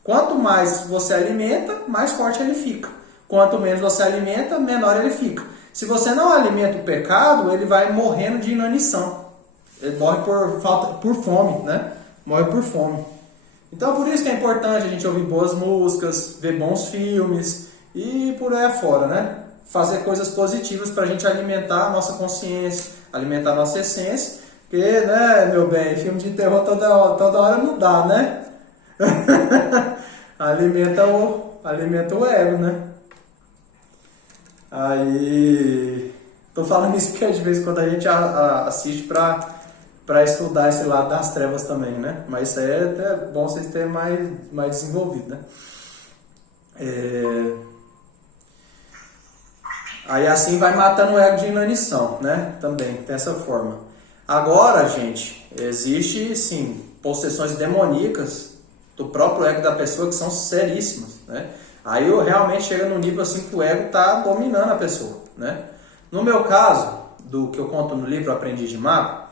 Quanto mais você alimenta, mais forte ele fica. Quanto menos você alimenta, menor ele fica. Se você não alimenta o pecado, ele vai morrendo de inanição. Ele morre por fome, né? Morre por fome. Então, por isso que é importante a gente ouvir boas músicas, ver bons filmes e por aí afora, né? Fazer coisas positivas para a gente alimentar a nossa consciência, alimentar a nossa essência. Porque, né, meu bem, filme de terror toda hora não dá, né? alimenta o ego, né? Aí, tô falando isso porque de vez em quando a gente assiste para estudar esse lado das trevas também, né? Mas isso aí é bom vocês terem mais desenvolvido, né? Aí assim vai matando o ego de inanição, né? Também, dessa forma. Agora, gente, existe, sim, possessões demoníacas do próprio ego da pessoa que são seríssimas, né? Aí realmente chega num nível assim que o ego está dominando a pessoa, né? No meu caso, do que eu conto no livro Aprendiz de Mago,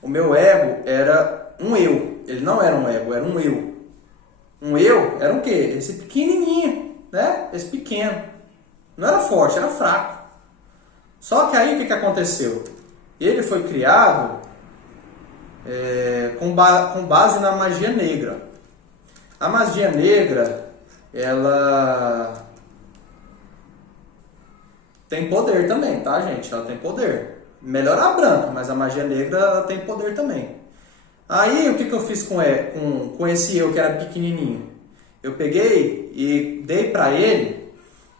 o meu ego era um eu. Ele não era um ego, era um eu. Um eu era o quê? Esse pequenininho, né? Esse pequeno. Não era forte, era fraco. Só que aí o que aconteceu? Ele foi criado com base na magia negra. A magia negra, ela tem poder também, tá, gente? Ela tem poder. Melhor a branca, mas a magia negra ela tem poder também. Aí, o que eu fiz com esse eu que era pequenininho? Eu peguei e dei para ele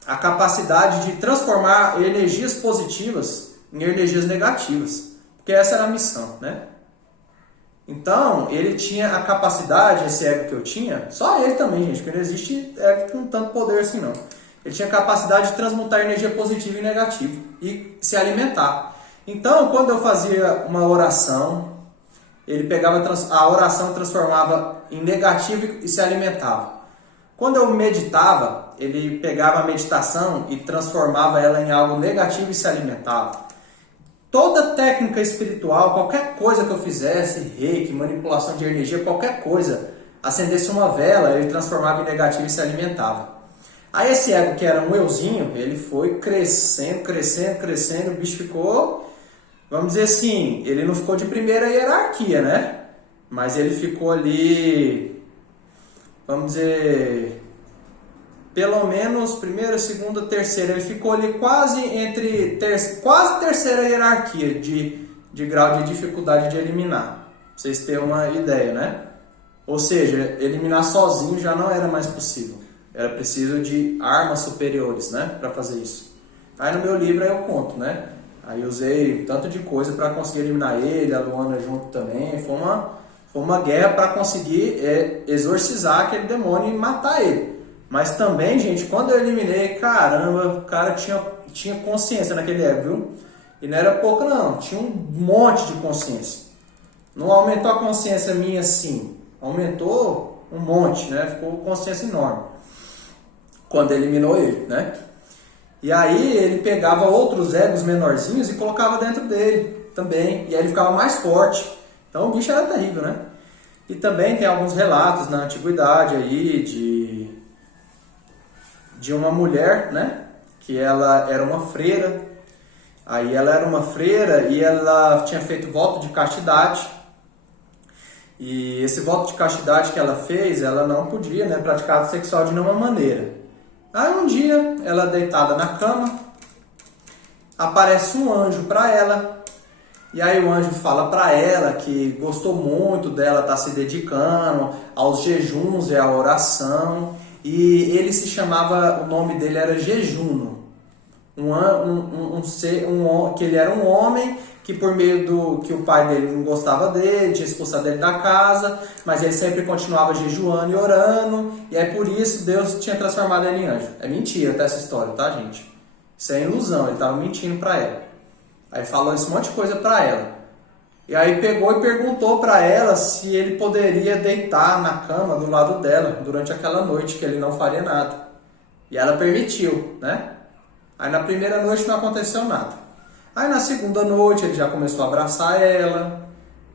a capacidade de transformar energias positivas em energias negativas. Porque essa era a missão, né? Então, ele tinha a capacidade, esse ego que eu tinha, só ele também, gente, porque não existe ego com tanto poder assim, não. Ele tinha a capacidade de transmutar energia positiva em negativa e se alimentar. Então, quando eu fazia uma oração, ele pegava a oração, transformava em negativo e se alimentava. Quando eu meditava, ele pegava a meditação e transformava ela em algo negativo e se alimentava. Toda técnica espiritual, qualquer coisa que eu fizesse, reiki, manipulação de energia, qualquer coisa, acendesse uma vela, ele transformava em negativo e se alimentava. Aí esse ego, que era um euzinho, ele foi crescendo, o bicho ficou, vamos dizer assim, ele não ficou de primeira hierarquia, né? Mas ele ficou ali, vamos dizer, pelo menos primeira, segunda, terceira, ele ficou ali quase quase terceira hierarquia de grau de dificuldade de eliminar. Pra vocês terem uma ideia, né? Ou seja, eliminar sozinho já não era mais possível. Era preciso de armas superiores, né? Para fazer isso. Aí no meu livro eu conto, né? Aí usei tanto de coisa para conseguir eliminar ele, a Luana junto também. Foi uma guerra para conseguir exorcizar aquele demônio e matar ele. Mas também, gente, quando eu eliminei, caramba, o cara tinha consciência naquele ego, viu? E não era pouco não, tinha um monte de consciência. Não aumentou a consciência minha assim, aumentou um monte, né? Ficou consciência enorme. Quando eliminou ele, né? E aí ele pegava outros egos menorzinhos e colocava dentro dele também. E aí ele ficava mais forte. Então o bicho era terrível, né? E também tem alguns relatos na antiguidade aí de uma mulher, né? Que ela era uma freira. Aí ela era uma freira e ela tinha feito voto de castidade. E esse voto de castidade que ela fez, ela não podia, né, praticar ato sexual de nenhuma maneira. Aí um dia, ela deitada na cama, aparece um anjo para ela. E aí o anjo fala para ela que gostou muito dela estar se dedicando aos jejuns e à oração. E ele se chamava, o nome dele era Jejuno. Que ele era um homem que por meio do que o pai dele não gostava dele, tinha expulsado ele da casa, mas ele sempre continuava jejuando e orando, e aí por isso Deus tinha transformado ele em anjo. É mentira até essa história, tá, gente? Isso é ilusão, ele estava mentindo para ela. Aí falou esse monte de coisa para ela. E aí pegou e perguntou para ela se ele poderia deitar na cama do lado dela durante aquela noite, que ele não faria nada. E ela permitiu, né? Aí na primeira noite não aconteceu nada. Aí na segunda noite ele já começou a abraçar ela.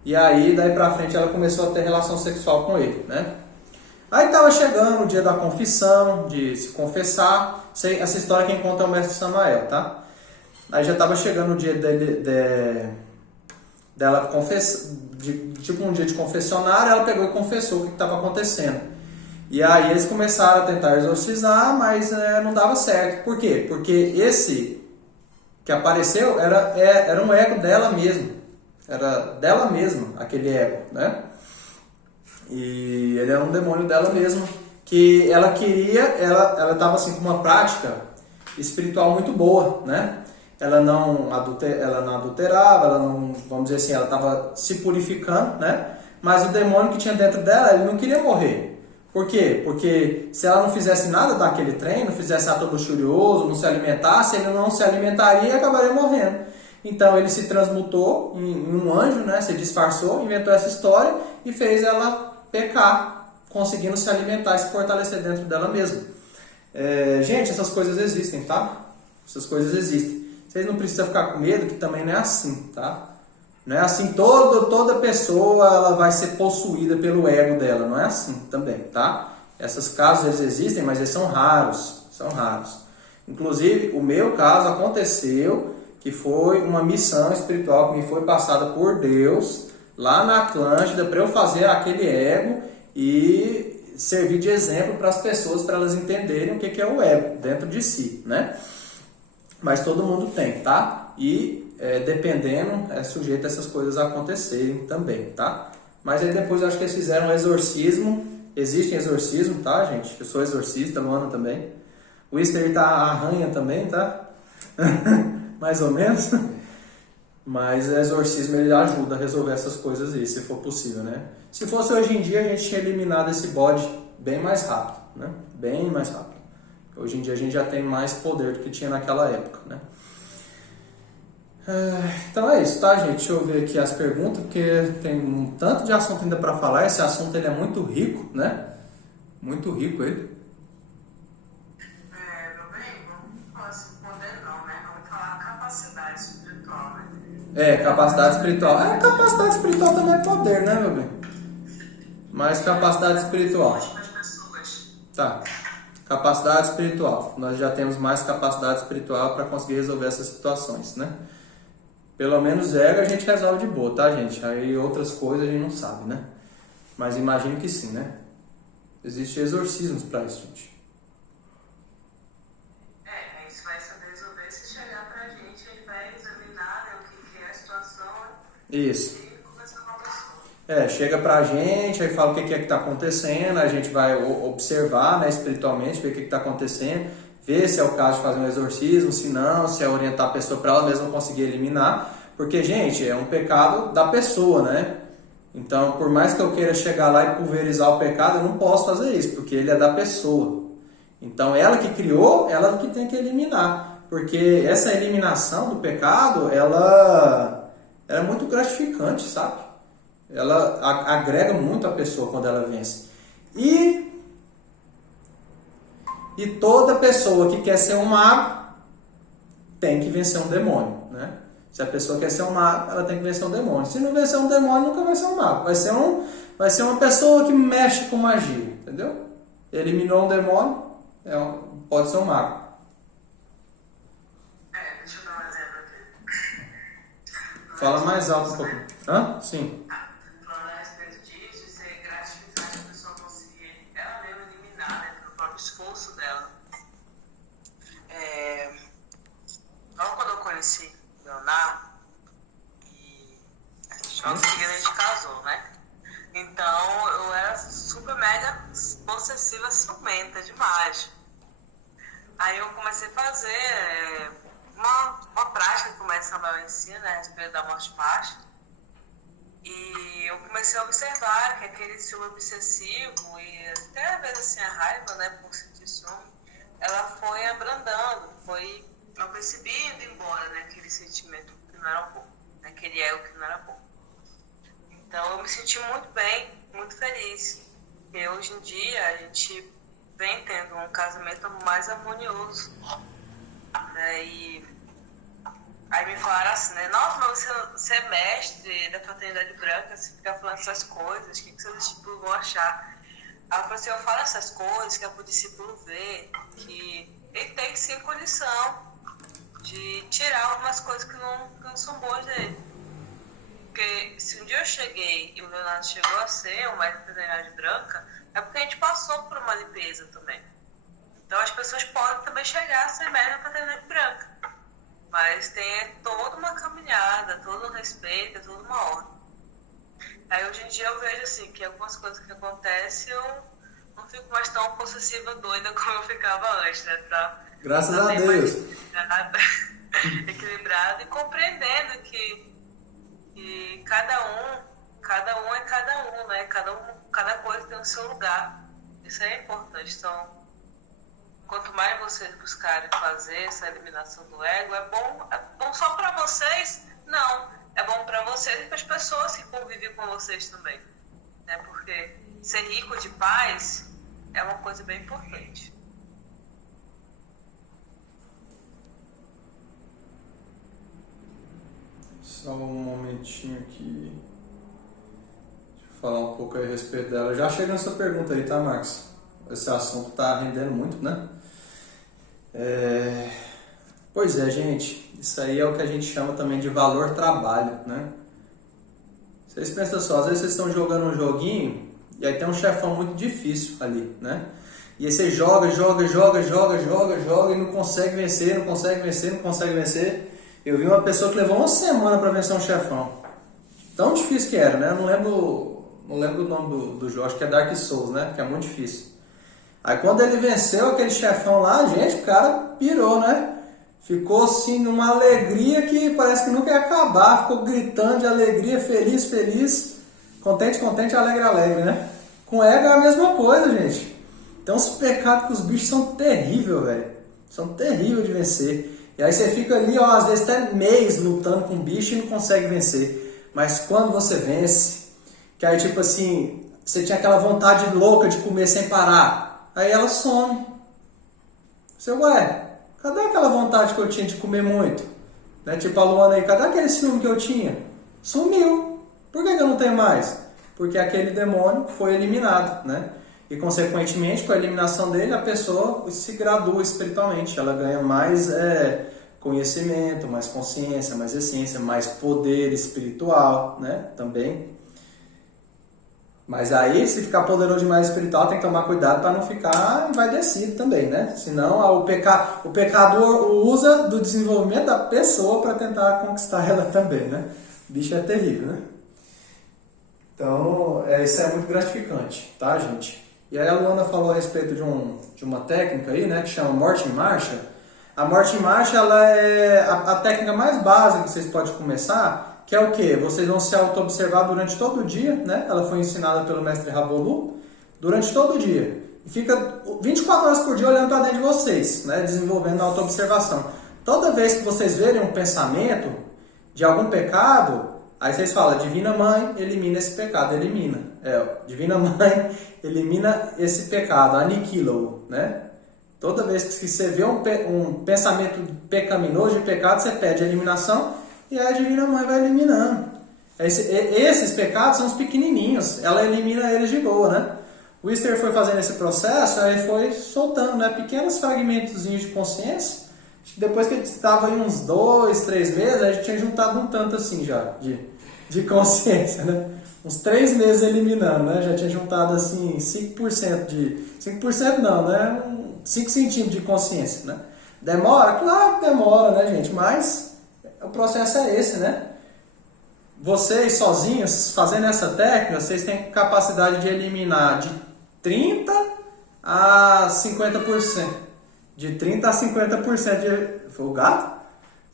E aí daí pra frente ela começou a ter relação sexual com ele, né? Aí estava chegando o dia da confissão, de se confessar. Essa história quem conta é o mestre Samael, tá? Aí já estava chegando o dia dela confessar, tipo um dia de confessionário, ela pegou e confessou o que estava acontecendo. E aí eles começaram a tentar exorcizar, mas não dava certo. Por quê? Porque esse que apareceu era um ego dela mesma. Era dela mesma, aquele ego, né? E ele era um demônio dela mesma, que ela queria, ela estava assim com uma prática espiritual muito boa, né? Ela não adulterava, ela não, vamos dizer assim, ela estava se purificando, né? Mas o demônio que tinha dentro dela, ele não queria morrer. Por quê? Porque se ela não fizesse nada daquele trem, não fizesse ato luxurioso, não se alimentasse, ele não se alimentaria e acabaria morrendo. Então ele se transmutou em um anjo, né? Se disfarçou, inventou essa história e fez ela pecar, conseguindo se alimentar e se fortalecer dentro dela mesma. Gente, essas coisas existem, tá? Essas coisas existem. Vocês não precisam ficar com medo, que também não é assim, tá? Não é assim, toda pessoa ela vai ser possuída pelo ego dela, não é assim também, tá? Esses casos eles existem, mas eles são raros, Inclusive, o meu caso aconteceu, que foi uma missão espiritual que me foi passada por Deus, lá na Atlântida, para eu fazer aquele ego e servir de exemplo para as pessoas, para elas entenderem o que é o ego dentro de si, né? Mas todo mundo tem, tá? E dependendo, é sujeito a essas coisas acontecerem também, tá? Mas aí depois eu acho que eles fizeram um exorcismo. Existe exorcismo, tá, gente? Eu sou exorcista, Luana também. O Easter tá arranha também, tá? Mais ou menos. Mas o exorcismo ele ajuda a resolver essas coisas aí, se for possível, né? Se fosse hoje em dia, a gente tinha eliminado esse bode bem mais rápido, né? Bem mais rápido. Hoje em dia a gente já tem mais poder do que tinha naquela época, né? Então é isso, tá, gente? Deixa eu ver aqui as perguntas, porque tem um tanto de assunto ainda para falar. Esse assunto ele é muito rico, né? Muito rico ele. Meu bem, vamos falar assim, poder não, né? Vamos falar capacidade espiritual, né? Capacidade espiritual. Capacidade espiritual também é poder, né, meu bem? Mas capacidade espiritual. Tá. Capacidade espiritual. Nós já temos mais capacidade espiritual para conseguir resolver essas situações, né? Pelo menos ego a gente resolve de boa, tá, gente? Aí outras coisas a gente não sabe, né? Mas imagino que sim, né? Existem exorcismos para isso, gente. Aí você vai saber resolver se chegar pra gente, a gente vai examinar, né, o que é a situação, né? Isso. E conversar com a pessoa. Chega pra gente, aí fala o que é que tá acontecendo, a gente vai observar, né, espiritualmente, ver o que tá acontecendo, ver se é o caso de fazer um exorcismo, se não, se é orientar a pessoa para ela mesma conseguir eliminar, porque, gente, é um pecado da pessoa, né? Então, por mais que eu queira chegar lá e pulverizar o pecado, eu não posso fazer isso, porque ele é da pessoa. Então, ela que criou, ela que tem que eliminar, porque essa eliminação do pecado, ela é muito gratificante, sabe? Ela agrega muito a pessoa quando ela vence. E toda pessoa que quer ser um mago tem que vencer um demônio, né? Se a pessoa quer ser um mago, ela tem que vencer um demônio. Se não vencer um demônio, nunca vai ser um mago. Vai ser uma pessoa que mexe com magia, entendeu? Eliminou um demônio, pode ser um mago. Deixa eu dar um exemplo aqui. Fala mais alto um pouquinho. Hã? Sim. Falando a respeito disso, isso é gratificante a pessoa conseguir ela mesma eliminar, né, pelo próprio esforço dela. Logo quando eu conheci o Leonardo, e a gente casou, né? Então eu era super mega possessiva, ciumenta demais. Aí eu comecei a fazer uma prática que o Mestre Samuel ensina, né, a respeito da morte baixa. E eu comecei a observar que aquele ciúme obsessivo e até às vezes assim a raiva, né, por sentir ciúme, ela foi abrandando, eu percebi indo embora, né, aquele sentimento que não era bom, né, aquele ego que não era bom. Então eu me senti muito bem, muito feliz. E hoje em dia a gente vem tendo um casamento mais harmonioso, né, e aí me falaram assim, né? Nossa, mas você é mestre da fraternidade branca, você fica falando essas coisas, o que seus discípulos vão achar? Aí eu falei assim, eu falo essas coisas que é para o discípulo ver que ele tem que ser em condição de tirar algumas coisas que não são boas dele. Porque se um dia eu cheguei e o Leonardo chegou a ser uma paternidade branca, é porque a gente passou por uma limpeza também. Então as pessoas podem também chegar a ser médica paternidade branca. Mas tem toda uma caminhada, todo um respeito, toda uma ordem. Aí hoje em dia eu vejo assim, que algumas coisas que acontecem eu não fico mais tão possessiva doida como eu ficava antes, né? Graças a Deus. Equilibrado e compreendendo que cada um é cada um, né? Cada coisa tem o seu lugar. Isso é importante. Então, quanto mais vocês buscarem fazer essa eliminação do ego, é bom só para vocês? Não. É bom para vocês e para as pessoas que convivem com vocês também. Né? Porque ser rico de paz é uma coisa bem importante. Só um momentinho aqui. Deixa eu falar um pouco aí a respeito dela. Já chega nessa pergunta aí, tá, Marcos? Esse assunto tá rendendo muito, né? Pois é, gente. Isso aí é o que a gente chama também de valor trabalho, né? Vocês pensam só, às vezes vocês estão jogando um joguinho e aí tem um chefão muito difícil ali, né? E aí você joga e não consegue vencer. Eu vi uma pessoa que levou uma semana para vencer um chefão. Tão difícil que era, né? Eu não lembro o nome do jogo, acho que é Dark Souls, né? Que é muito difícil. Aí quando ele venceu aquele chefão lá, gente, o cara pirou, né? Ficou assim numa alegria que parece que nunca ia acabar. Ficou gritando de alegria, feliz. Contente, alegre, né? Com ego é a mesma coisa, gente. Tem uns pecados que os bichos são terríveis, velho. São terríveis de vencer. E aí você fica ali, ó, às vezes até mês lutando com o bicho e não consegue vencer. Mas quando você vence, que aí tipo assim, você tinha aquela vontade louca de comer sem parar. Aí ela some. Você, ué, cadê aquela vontade que eu tinha de comer muito? Né? Tipo a Luana aí, cadê aquele ciúme que eu tinha? Sumiu. Por que eu não tenho mais? Porque aquele demônio foi eliminado, né? E consequentemente, com a eliminação dele, a pessoa se gradua espiritualmente. Ela ganha mais conhecimento, mais consciência, mais essência, mais poder espiritual, né? Também. Mas aí, se ficar poderoso demais espiritual, tem que tomar cuidado para não ficar envaidecido também, né? Senão, o pecador usa do desenvolvimento da pessoa para tentar conquistar ela também, né? O bicho é terrível, né? Então, isso é muito gratificante, tá, gente? E aí a Luana falou a respeito de uma técnica aí, né, que chama Morte em Marcha. A Morte em Marcha, ela é a técnica mais básica que vocês podem começar, que é o quê? Vocês vão se auto-observar durante todo o dia, né? Ela foi ensinada pelo mestre Rabolu, durante todo o dia. E fica 24 horas por dia olhando para dentro de vocês, né, desenvolvendo a auto-observação. Toda vez que vocês verem um pensamento de algum pecado, aí vocês falam, Divina Mãe, elimina esse pecado, elimina. Divina Mãe, elimina esse pecado, aniquila-o, né? Toda vez que você vê um pensamento pecaminoso, de pecado, você pede a eliminação e a Divina Mãe vai eliminando. Esses pecados são os pequenininhos, ela elimina eles de boa, né? O Easter foi fazendo esse processo, aí foi soltando, né, pequenos fragmentozinhos de consciência. Depois que ele estava em uns 2, 3 meses, a gente tinha juntado um tanto assim já, de consciência, né? Uns 3 meses eliminando, né? Já tinha juntado assim 5% de... 5% não, né? 5 centímetros de consciência, né? Demora? Claro que demora, né, gente? Mas o processo é esse, né? Vocês sozinhos, fazendo essa técnica, vocês têm capacidade de eliminar de 30% a 50%. De 30% a 50% de... Foi o gato?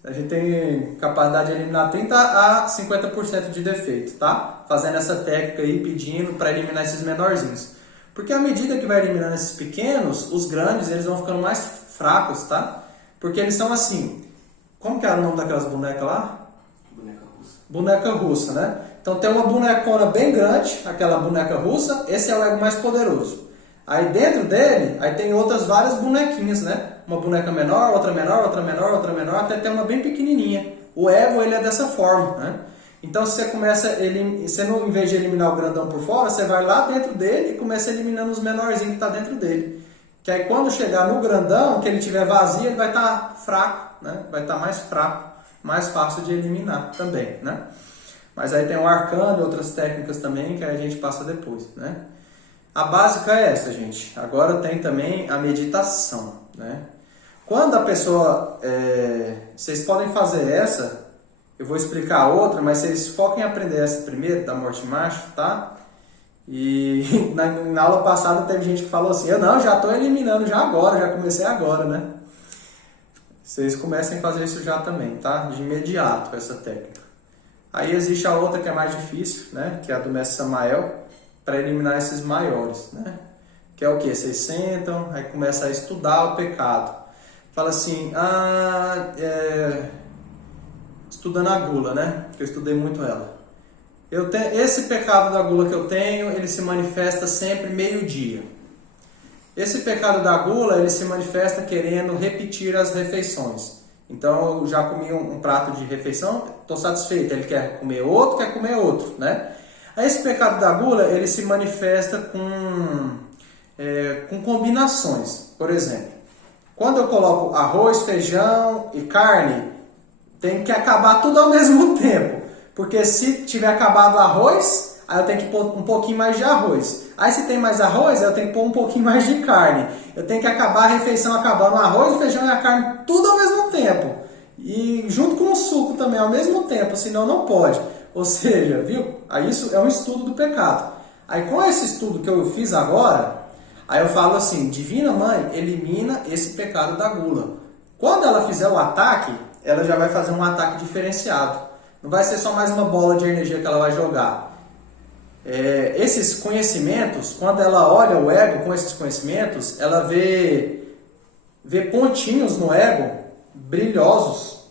A gente tem capacidade de eliminar 30% a 50% de defeito, tá? Fazendo essa técnica aí, pedindo para eliminar esses menorzinhos. Porque à medida que vai eliminando esses pequenos, os grandes, eles vão ficando mais fracos, tá? Porque eles são assim... Como que era o nome daquelas bonecas lá? Boneca russa. Boneca russa, né? Então tem uma bonecona bem grande, aquela boneca russa, esse é o ego mais poderoso. Aí dentro dele, aí tem outras várias bonequinhas, né? Uma boneca menor, outra menor, outra menor, outra menor, até ter uma bem pequenininha. O ego, ele é dessa forma, né? Então você começa, você não, em vez de eliminar o grandão por fora, você vai lá dentro dele e começa eliminando os menorzinhos que está dentro dele. Que aí quando chegar no grandão, que ele tiver vazio, ele vai estar fraco, né? Vai estar mais fraco, mais fácil de eliminar também, né? Mas aí tem o arcano e outras técnicas também que a gente passa depois, né? A básica é essa, gente. Agora tem também a meditação, né? Quando a pessoa... vocês podem fazer essa, eu vou explicar a outra, mas vocês foquem em aprender essa primeiro, da morte macho, tá? E na aula passada teve gente que falou assim, eu não, já estou eliminando já agora, já comecei agora, né? Vocês comecem a fazer isso já também, tá? De imediato, essa técnica. Aí existe a outra que é mais difícil, né? Que é a do mestre Samael, para eliminar esses maiores, né? Que é o que? Vocês sentam, aí começa a estudar o pecado. Fala assim, estudando a gula, né? Que eu estudei muito ela. Esse pecado da gula que eu tenho, ele se manifesta sempre meio-dia. Esse pecado da gula, ele se manifesta querendo repetir as refeições. Então, eu já comi um prato de refeição, estou satisfeito. Ele quer comer outro, né? Aí, esse pecado da gula, ele se manifesta com combinações. Por exemplo, quando eu coloco arroz, feijão e carne, tem que acabar tudo ao mesmo tempo. Porque se tiver acabado o arroz, aí eu tenho que pôr um pouquinho mais de arroz. Aí se tem mais arroz, eu tenho que pôr um pouquinho mais de carne. Eu tenho que acabar a refeição acabando o arroz, o feijão e a carne, tudo ao mesmo tempo. E junto com o suco também ao mesmo tempo, senão não pode. Ou seja, viu? Aí isso é um estudo do pecado. Aí com esse estudo que eu fiz agora, aí eu falo assim, Divina Mãe, elimina esse pecado da gula. Quando ela fizer o ataque, ela já vai fazer um ataque diferenciado. Não vai ser só mais uma bola de energia que ela vai jogar. Esses conhecimentos, quando ela olha o ego com esses conhecimentos, ela vê pontinhos no ego brilhosos,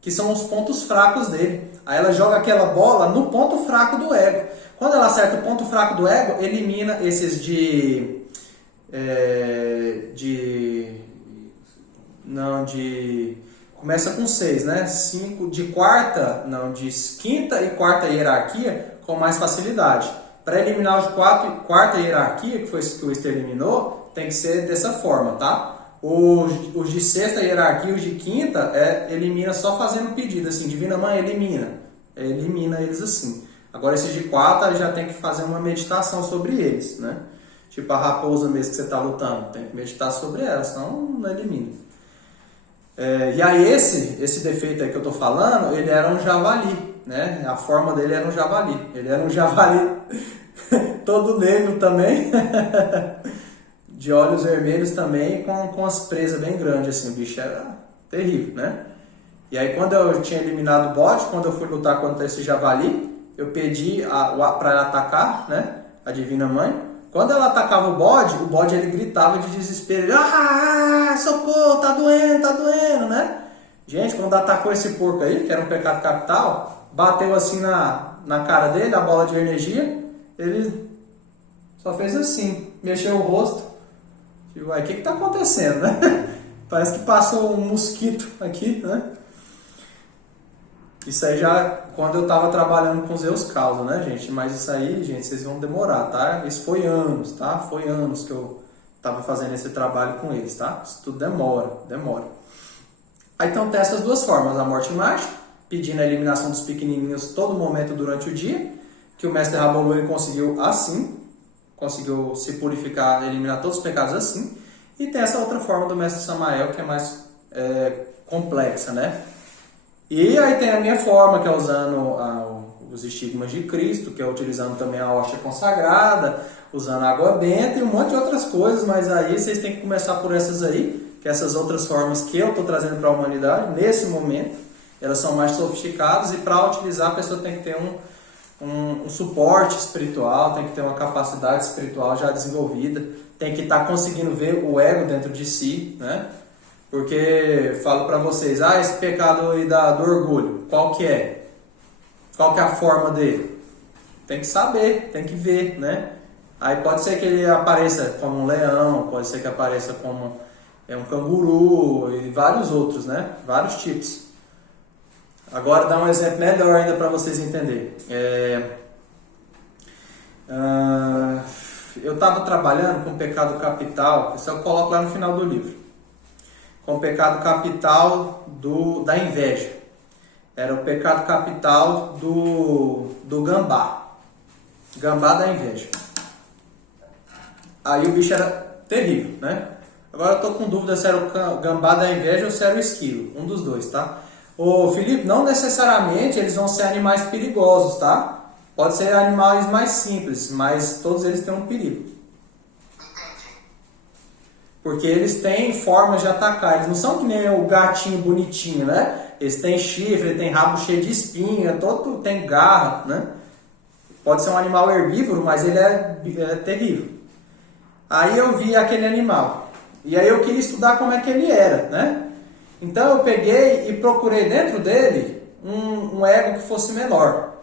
que são os pontos fracos dele. Aí ela joga aquela bola no ponto fraco do ego. Quando ela acerta o ponto fraco do ego, elimina esses começa com 6, né? 5 de quinta e quarta hierarquia com mais facilidade. Para eliminar os de quarta hierarquia, que foi isso que o Esther eliminou, tem que ser dessa forma, tá? Os de sexta hierarquia, os de quinta, elimina só fazendo pedido, assim, Divina Mãe, elimina. Elimina eles assim. Agora esses de quarta, já tem que fazer uma meditação sobre eles, né? Tipo a raposa mesmo que você está lutando, tem que meditar sobre ela, senão não elimina. E aí esse defeito aí que eu estou falando, ele era um javali, né? A forma dele era um javali. Ele era um javali todo negro também, de olhos vermelhos também, com as presas bem grandes, assim, o bicho era terrível, né? E aí quando eu tinha eliminado o bode, quando eu fui lutar contra esse javali, eu pedi para ela atacar, né? A Divina Mãe. Quando ela atacava o bode ele gritava de desespero. Socorro, tá doendo, né? Gente, quando atacou esse porco aí, que era um pecado capital, bateu assim na cara dele, a bola de energia, ele só fez assim, mexeu o rosto. Tipo, o que tá acontecendo, né? Parece que passou um mosquito aqui, né? Isso aí já quando eu estava trabalhando com os Zeus causa, né, gente? Mas isso aí, gente, vocês vão demorar, tá? Isso foi anos, tá? Foi anos que eu estava fazendo esse trabalho com eles, tá? Isso tudo demora. Aí então tem essas duas formas, a morte mágica, pedindo a eliminação dos pequenininhos todo momento durante o dia, que o mestre Rabolu ele conseguiu assim, conseguiu se purificar, eliminar todos os pecados assim. E tem essa outra forma do mestre Samael, que é mais complexa, né? E aí tem a minha forma, que é usando os estigmas de Cristo, que é utilizando também a hóstia consagrada, usando água benta e um monte de outras coisas, mas aí vocês têm que começar por essas aí, que essas outras formas que eu estou trazendo para a humanidade, nesse momento, elas são mais sofisticadas e para utilizar a pessoa tem que ter um suporte espiritual, tem que ter uma capacidade espiritual já desenvolvida, tem que estar conseguindo ver o ego dentro de si, né? Porque falo para vocês, esse pecado aí do orgulho, qual que é? Qual que é a forma dele? Tem que saber, tem que ver, né? Aí pode ser que ele apareça como um leão, pode ser que apareça como um canguru e vários outros, né? Vários tipos. Agora dá um exemplo melhor ainda para vocês entenderem. eu estava trabalhando com o pecado capital, isso eu coloco lá no final do livro, com o pecado capital da inveja. Era o pecado capital do gambá da inveja. Aí o bicho era terrível, né? Agora eu tô com dúvida se era o gambá da inveja ou se era o esquilo, um dos dois, tá? Ô Felipe, não necessariamente eles vão ser animais perigosos, tá? Pode ser animais mais simples, mas todos eles têm um perigo. Porque eles têm formas de atacar, eles não são que nem o gatinho bonitinho, né? Eles têm chifre, têm rabo cheio de espinha, todo tem garra, né? Pode ser um animal herbívoro, mas ele é terrível. Aí eu vi aquele animal. E aí eu queria estudar como é que ele era, né? Então eu peguei e procurei dentro dele um ego que fosse menor.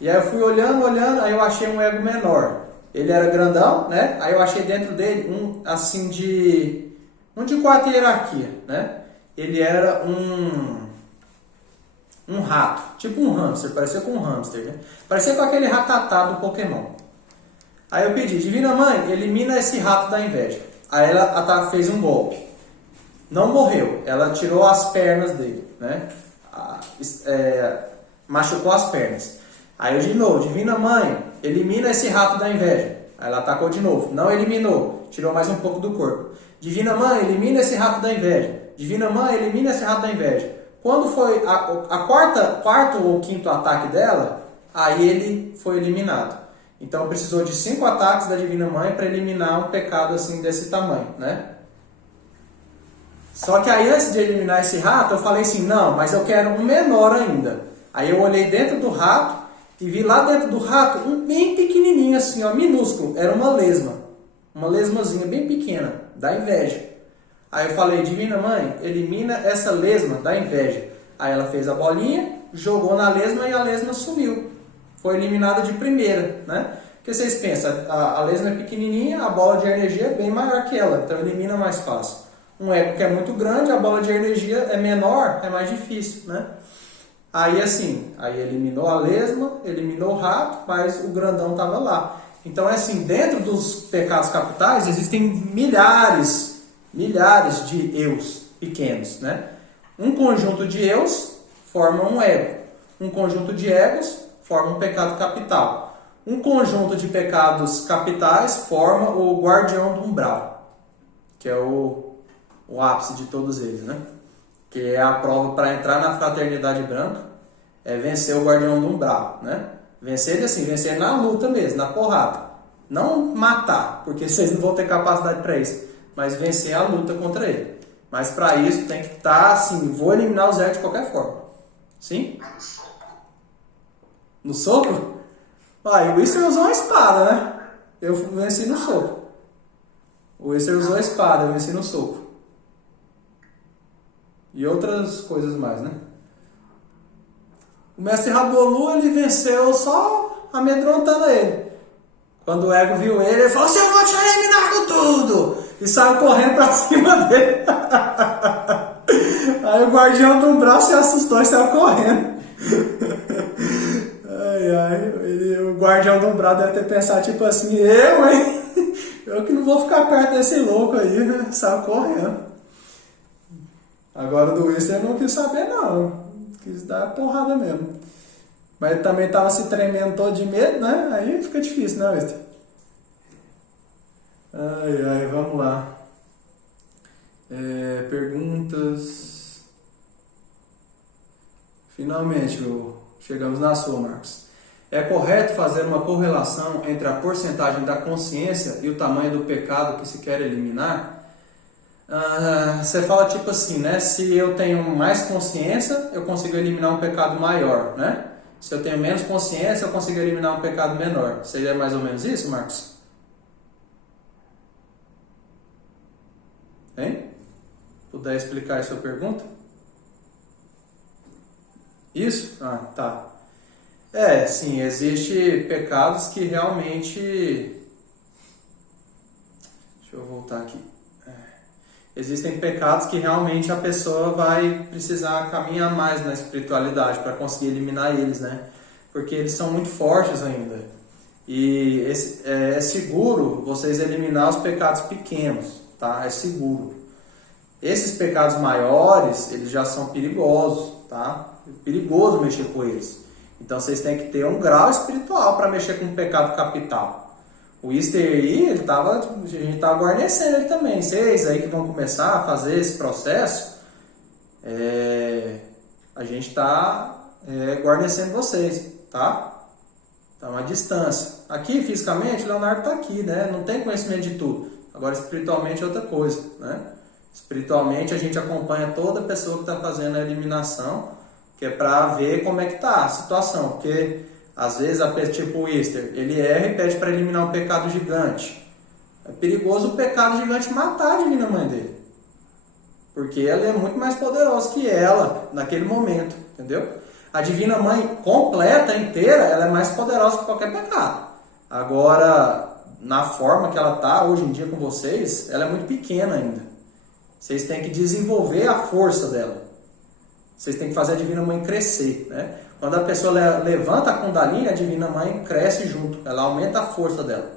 E aí eu fui olhando, aí eu achei um ego menor. Ele era grandão, né? Aí eu achei dentro dele um assim de quarta hierarquia, né? Ele era um rato, tipo um hamster, parecia com um hamster, né? Parecia com aquele ratatá do Pokémon. Aí eu pedi, Divina Mãe, elimina esse rato da inveja. Aí ela fez um golpe. Não morreu, ela tirou as pernas dele, né? Machucou as pernas. Aí eu de novo, Divina Mãe, elimina esse rato da inveja. Aí ela atacou de novo, não eliminou, tirou mais um pouco do corpo. Divina Mãe, elimina esse rato da inveja. Divina Mãe, elimina esse rato da inveja. Quando foi quarto ou quinto ataque dela, aí ele foi eliminado. Então precisou de 5 ataques da Divina Mãe para eliminar um pecado assim desse tamanho, né? Só que aí antes de eliminar esse rato, eu falei assim, não, mas eu quero um menor ainda. Aí eu olhei dentro do rato e vi lá dentro do rato um bem pequenininho assim, ó, minúsculo. Era uma lesmazinha bem pequena, da inveja. Aí eu falei, Divina Mãe, elimina essa lesma da inveja. Aí ela fez a bolinha, jogou na lesma e a lesma sumiu. Foi eliminada de primeira, né? Porque vocês pensam, a lesma é pequenininha, a bola de energia é bem maior que ela, então elimina mais fácil. Um ego que é muito grande, a bola de energia é menor, é mais difícil, né? Aí assim, aí eliminou a lesma, eliminou o rato, mas o grandão estava lá. Então é assim, dentro dos pecados capitais existem milhares de eus pequenos, né? Um conjunto de eus forma um ego. Um conjunto de egos forma um pecado capital. Um conjunto de pecados capitais forma o guardião do umbral, que é o ápice de todos eles, né? Que é a prova para entrar na fraternidade branca, é vencer o guardião do umbral, né? Vencer ele assim, vencer na luta mesmo, na porrada. Não matar, porque vocês não vão ter capacidade para isso, mas vencer a luta contra ele. Mas para isso tem que estar assim, vou eliminar o Zé de qualquer forma. Sim? No soco? O Whistler usou uma espada, né? Eu venci no soco. O Whistler usou a espada, eu venci no soco. E outras coisas mais, né? O mestre Rabolu, ele venceu só amedrontando ele. Quando o ego viu ele falou, você vai te eliminar com tudo! E saiu correndo pra cima dele. Aí o guardião do umbral se assustou e saiu correndo. O guardião do umbral deve ter pensado tipo assim, hein? Eu que não vou ficar perto desse louco aí, né? Saiu correndo. Agora do Whistler eu não quis saber não. Quis dar porrada mesmo. Mas ele também estava se tremendo todo de medo, né? Aí fica difícil, né, Whistler? Vamos lá. Perguntas. Finalmente, chegamos na sua, Marcos. É correto fazer uma correlação entre a porcentagem da consciência e o tamanho do pecado que se quer eliminar? Você fala tipo assim, né? Se eu tenho mais consciência, eu consigo eliminar um pecado maior, né? Se eu tenho menos consciência, eu consigo eliminar um pecado menor. Seria mais ou menos isso, Marcos? Hein? Puder explicar a sua pergunta? Isso? Tá. Sim, existe pecados que realmente... Deixa eu voltar aqui. Existem pecados que realmente a pessoa vai precisar caminhar mais na espiritualidade para conseguir eliminar eles, né? Porque eles são muito fortes ainda. E é seguro vocês eliminar os pecados pequenos, tá? É seguro. Esses pecados maiores, eles já são perigosos, tá? É perigoso mexer com eles. Então vocês têm que ter um grau espiritual para mexer com o pecado capital. O Easter aí, a gente estava guarnecendo ele também. Vocês aí que vão começar a fazer esse processo, a gente está guarnecendo vocês, tá? Então, a distância. Aqui, fisicamente, o Leonardo está aqui, né? Não tem conhecimento de tudo. Agora, espiritualmente é outra coisa, né? Espiritualmente, a gente acompanha toda pessoa que está fazendo a eliminação, que é para ver como é que está a situação. Porque, às vezes, tipo o Easter, ele erra e pede para eliminar um pecado gigante. É perigoso o pecado gigante matar a Divina Mãe dele. Porque ela é muito mais poderosa que ela, naquele momento, entendeu? A Divina Mãe completa, inteira, ela é mais poderosa que qualquer pecado. Agora, na forma que ela está hoje em dia com vocês, ela é muito pequena ainda. Vocês têm que desenvolver a força dela. Vocês têm que fazer a Divina Mãe crescer, né? Quando a pessoa levanta a Kundalini, a Divina Mãe cresce junto. Ela aumenta a força dela.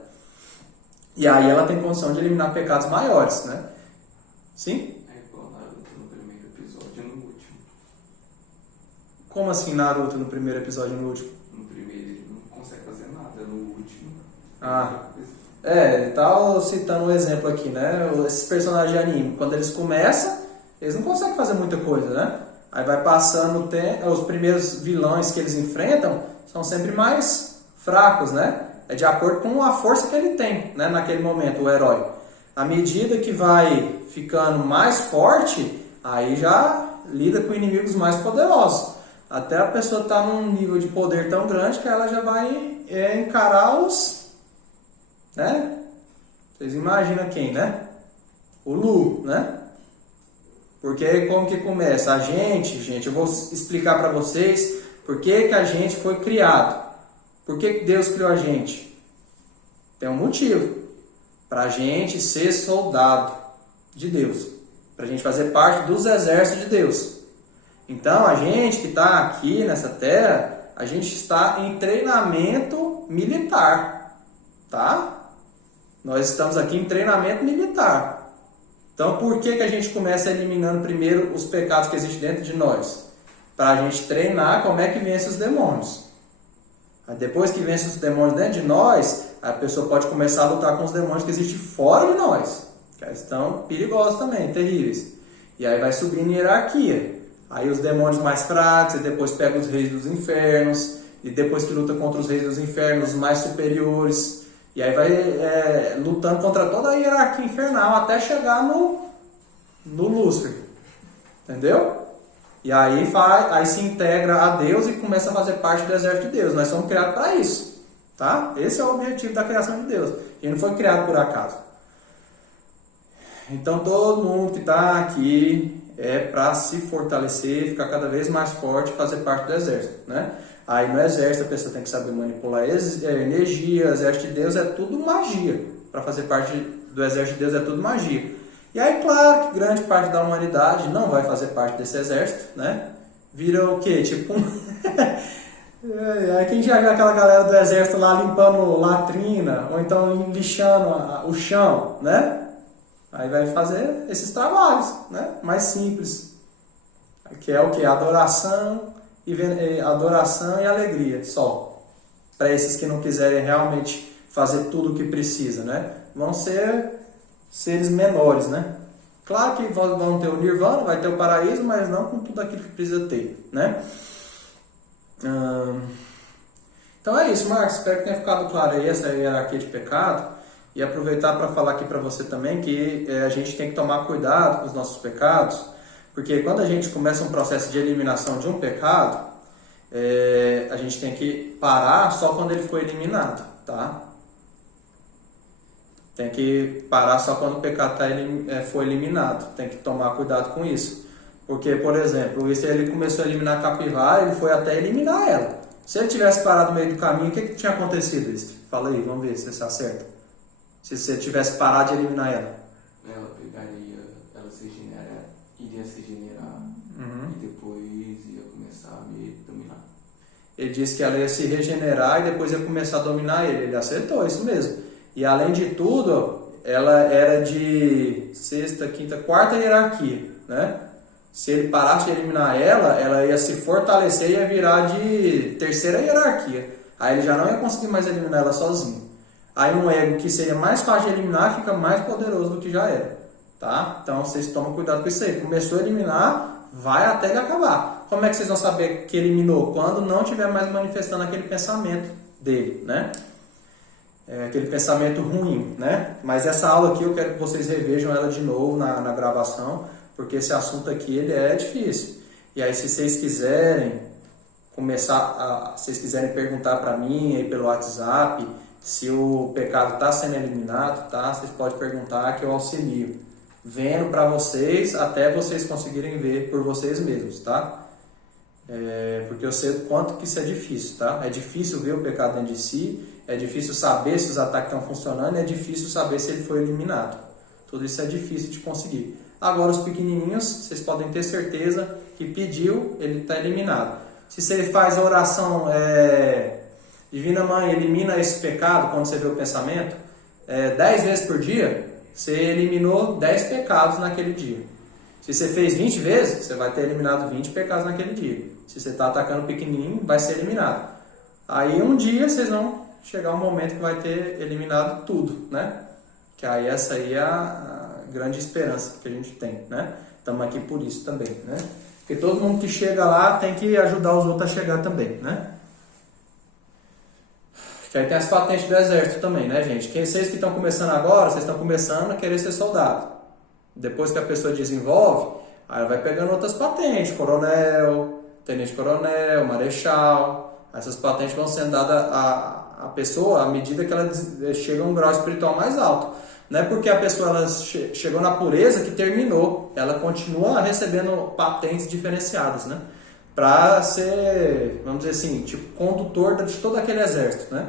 E aí ela tem condição de eliminar pecados maiores, né? Sim? Como assim Naruto no primeiro episódio e no último? No primeiro ele não consegue fazer nada, no último... Ele tá citando um exemplo aqui, né? Esses personagens de anime, quando eles começam, eles não conseguem fazer muita coisa, né? Aí vai passando o tempo, os primeiros vilões que eles enfrentam são sempre mais fracos, né? É de acordo com a força que ele tem, né? Naquele momento, o herói. À medida que vai ficando mais forte, aí já lida com inimigos mais poderosos. Até a pessoa estar num nível de poder tão grande que ela já vai encarar os... né? Vocês imaginam quem, né? O Lu, né? Porque como que começa? A gente, eu vou explicar para vocês por que a gente foi criado. Por que Deus criou a gente? Tem um motivo. Para a gente ser soldado de Deus. Para a gente fazer parte dos exércitos de Deus. Então, a gente que está aqui nessa terra, a gente está em treinamento militar, tá? Nós estamos aqui em treinamento militar. Então, por que a gente começa eliminando primeiro os pecados que existem dentro de nós? Para a gente treinar como é que vence os demônios. Aí, depois que vence os demônios dentro de nós, a pessoa pode começar a lutar com os demônios que existem fora de nós. Que estão perigosos também, terríveis. E aí vai subindo em hierarquia. Aí os demônios mais fracos, e depois pega os reis dos infernos, e depois que luta contra os reis dos infernos, os mais superiores, e aí vai lutando contra toda a hierarquia infernal até chegar no Lúcifer, entendeu? E aí se integra a Deus e começa a fazer parte do exército de Deus. Nós somos criados para isso, tá? Esse é o objetivo da criação de Deus. A gente não foi criado por acaso. Então todo mundo que está aqui é para se fortalecer, ficar cada vez mais forte e fazer parte do exército, né? Aí no exército a pessoa tem que saber manipular energia, o exército de Deus é tudo magia. Para fazer parte do exército de Deus é tudo magia. E aí, claro que grande parte da humanidade não vai fazer parte desse exército, né? Vira o quê? Tipo aí quem já viu aquela galera do exército lá limpando latrina, ou então lixando o chão, né? Aí vai fazer esses trabalhos, né? Mais simples. Que é o que? Adoração e alegria, só. Para esses que não quiserem realmente fazer tudo o que precisa, né? Vão ser seres menores, né? Claro que vão ter o nirvana, vai ter o paraíso, mas não com tudo aquilo que precisa ter, né? Então é isso, Marcos. Espero que tenha ficado claro aí essa hierarquia de pecado. E aproveitar para falar aqui para você também que a gente tem que tomar cuidado com os nossos pecados, porque quando a gente começa um processo de eliminação de um pecado, a gente tem que parar só quando ele foi eliminado, tá? Tem que parar só quando o pecado foi eliminado. Tem que tomar cuidado com isso. Porque, por exemplo, o Easter, ele começou a eliminar a capivara, ele foi até eliminar ela. Se ele tivesse parado no meio do caminho, o que tinha acontecido, Easter? Fala aí, vamos ver se você acerta. Se você tivesse parado de eliminar ela. Ela iria se regenerar e depois ia começar a me dominar. ele disse que ela ia se regenerar e depois ia começar a dominar ele. Ele acertou, isso mesmo. E além de tudo, ela era de sexta, quinta, quarta hierarquia, né? Se ele parasse de eliminar ela, ela ia se fortalecer e ia virar de terceira hierarquia. Aí ele já não ia conseguir mais eliminar ela sozinho. Aí um ego que seria mais fácil de eliminar fica mais poderoso do que já era, tá? Então vocês tomam cuidado com isso aí. Começou a eliminar, vai até ele acabar. Como é que vocês vão saber que eliminou? Quando não estiver mais manifestando aquele pensamento dele, né? Aquele pensamento ruim, né? Mas essa aula aqui eu quero que vocês revejam ela de novo na gravação, porque esse assunto aqui ele é difícil. E aí se vocês quiserem vocês quiserem perguntar para mim aí pelo WhatsApp se o pecado está sendo eliminado, tá? Vocês podem perguntar que eu auxilio, vendo para vocês até vocês conseguirem ver por vocês mesmos, tá? Porque eu sei o quanto que isso é difícil, tá? É difícil ver o pecado dentro de si, é difícil saber se os ataques estão funcionando, é difícil saber se ele foi eliminado. Tudo isso é difícil de conseguir. Agora os pequenininhos, vocês podem ter certeza que pediu, ele está eliminado. Se você faz a oração, Divina Mãe, elimina esse pecado, quando você vê o pensamento, 10 vezes por dia, você eliminou 10 pecados naquele dia. Se você fez 20 vezes, você vai ter eliminado 20 pecados naquele dia. Se você está atacando o pequenininho, vai ser eliminado. Aí um dia vocês vão chegar um momento que vai ter eliminado tudo, né? Que aí essa aí é a grande esperança que a gente tem, né? Estamos aqui por isso também, né? Porque todo mundo que chega lá tem que ajudar os outros a chegar também, né? Que aí tem as patentes do exército também, né, gente? Vocês que estão começando agora, vocês estão começando a querer ser soldado. Depois que a pessoa desenvolve, aí ela vai pegando outras patentes, coronel, tenente-coronel, marechal. Essas patentes vão sendo dadas à pessoa à medida que ela chega a um grau espiritual mais alto. Não é porque a pessoa ela chegou na pureza que terminou. Ela continua recebendo patentes diferenciadas, né? Para ser, vamos dizer assim, tipo condutor de todo aquele exército, né?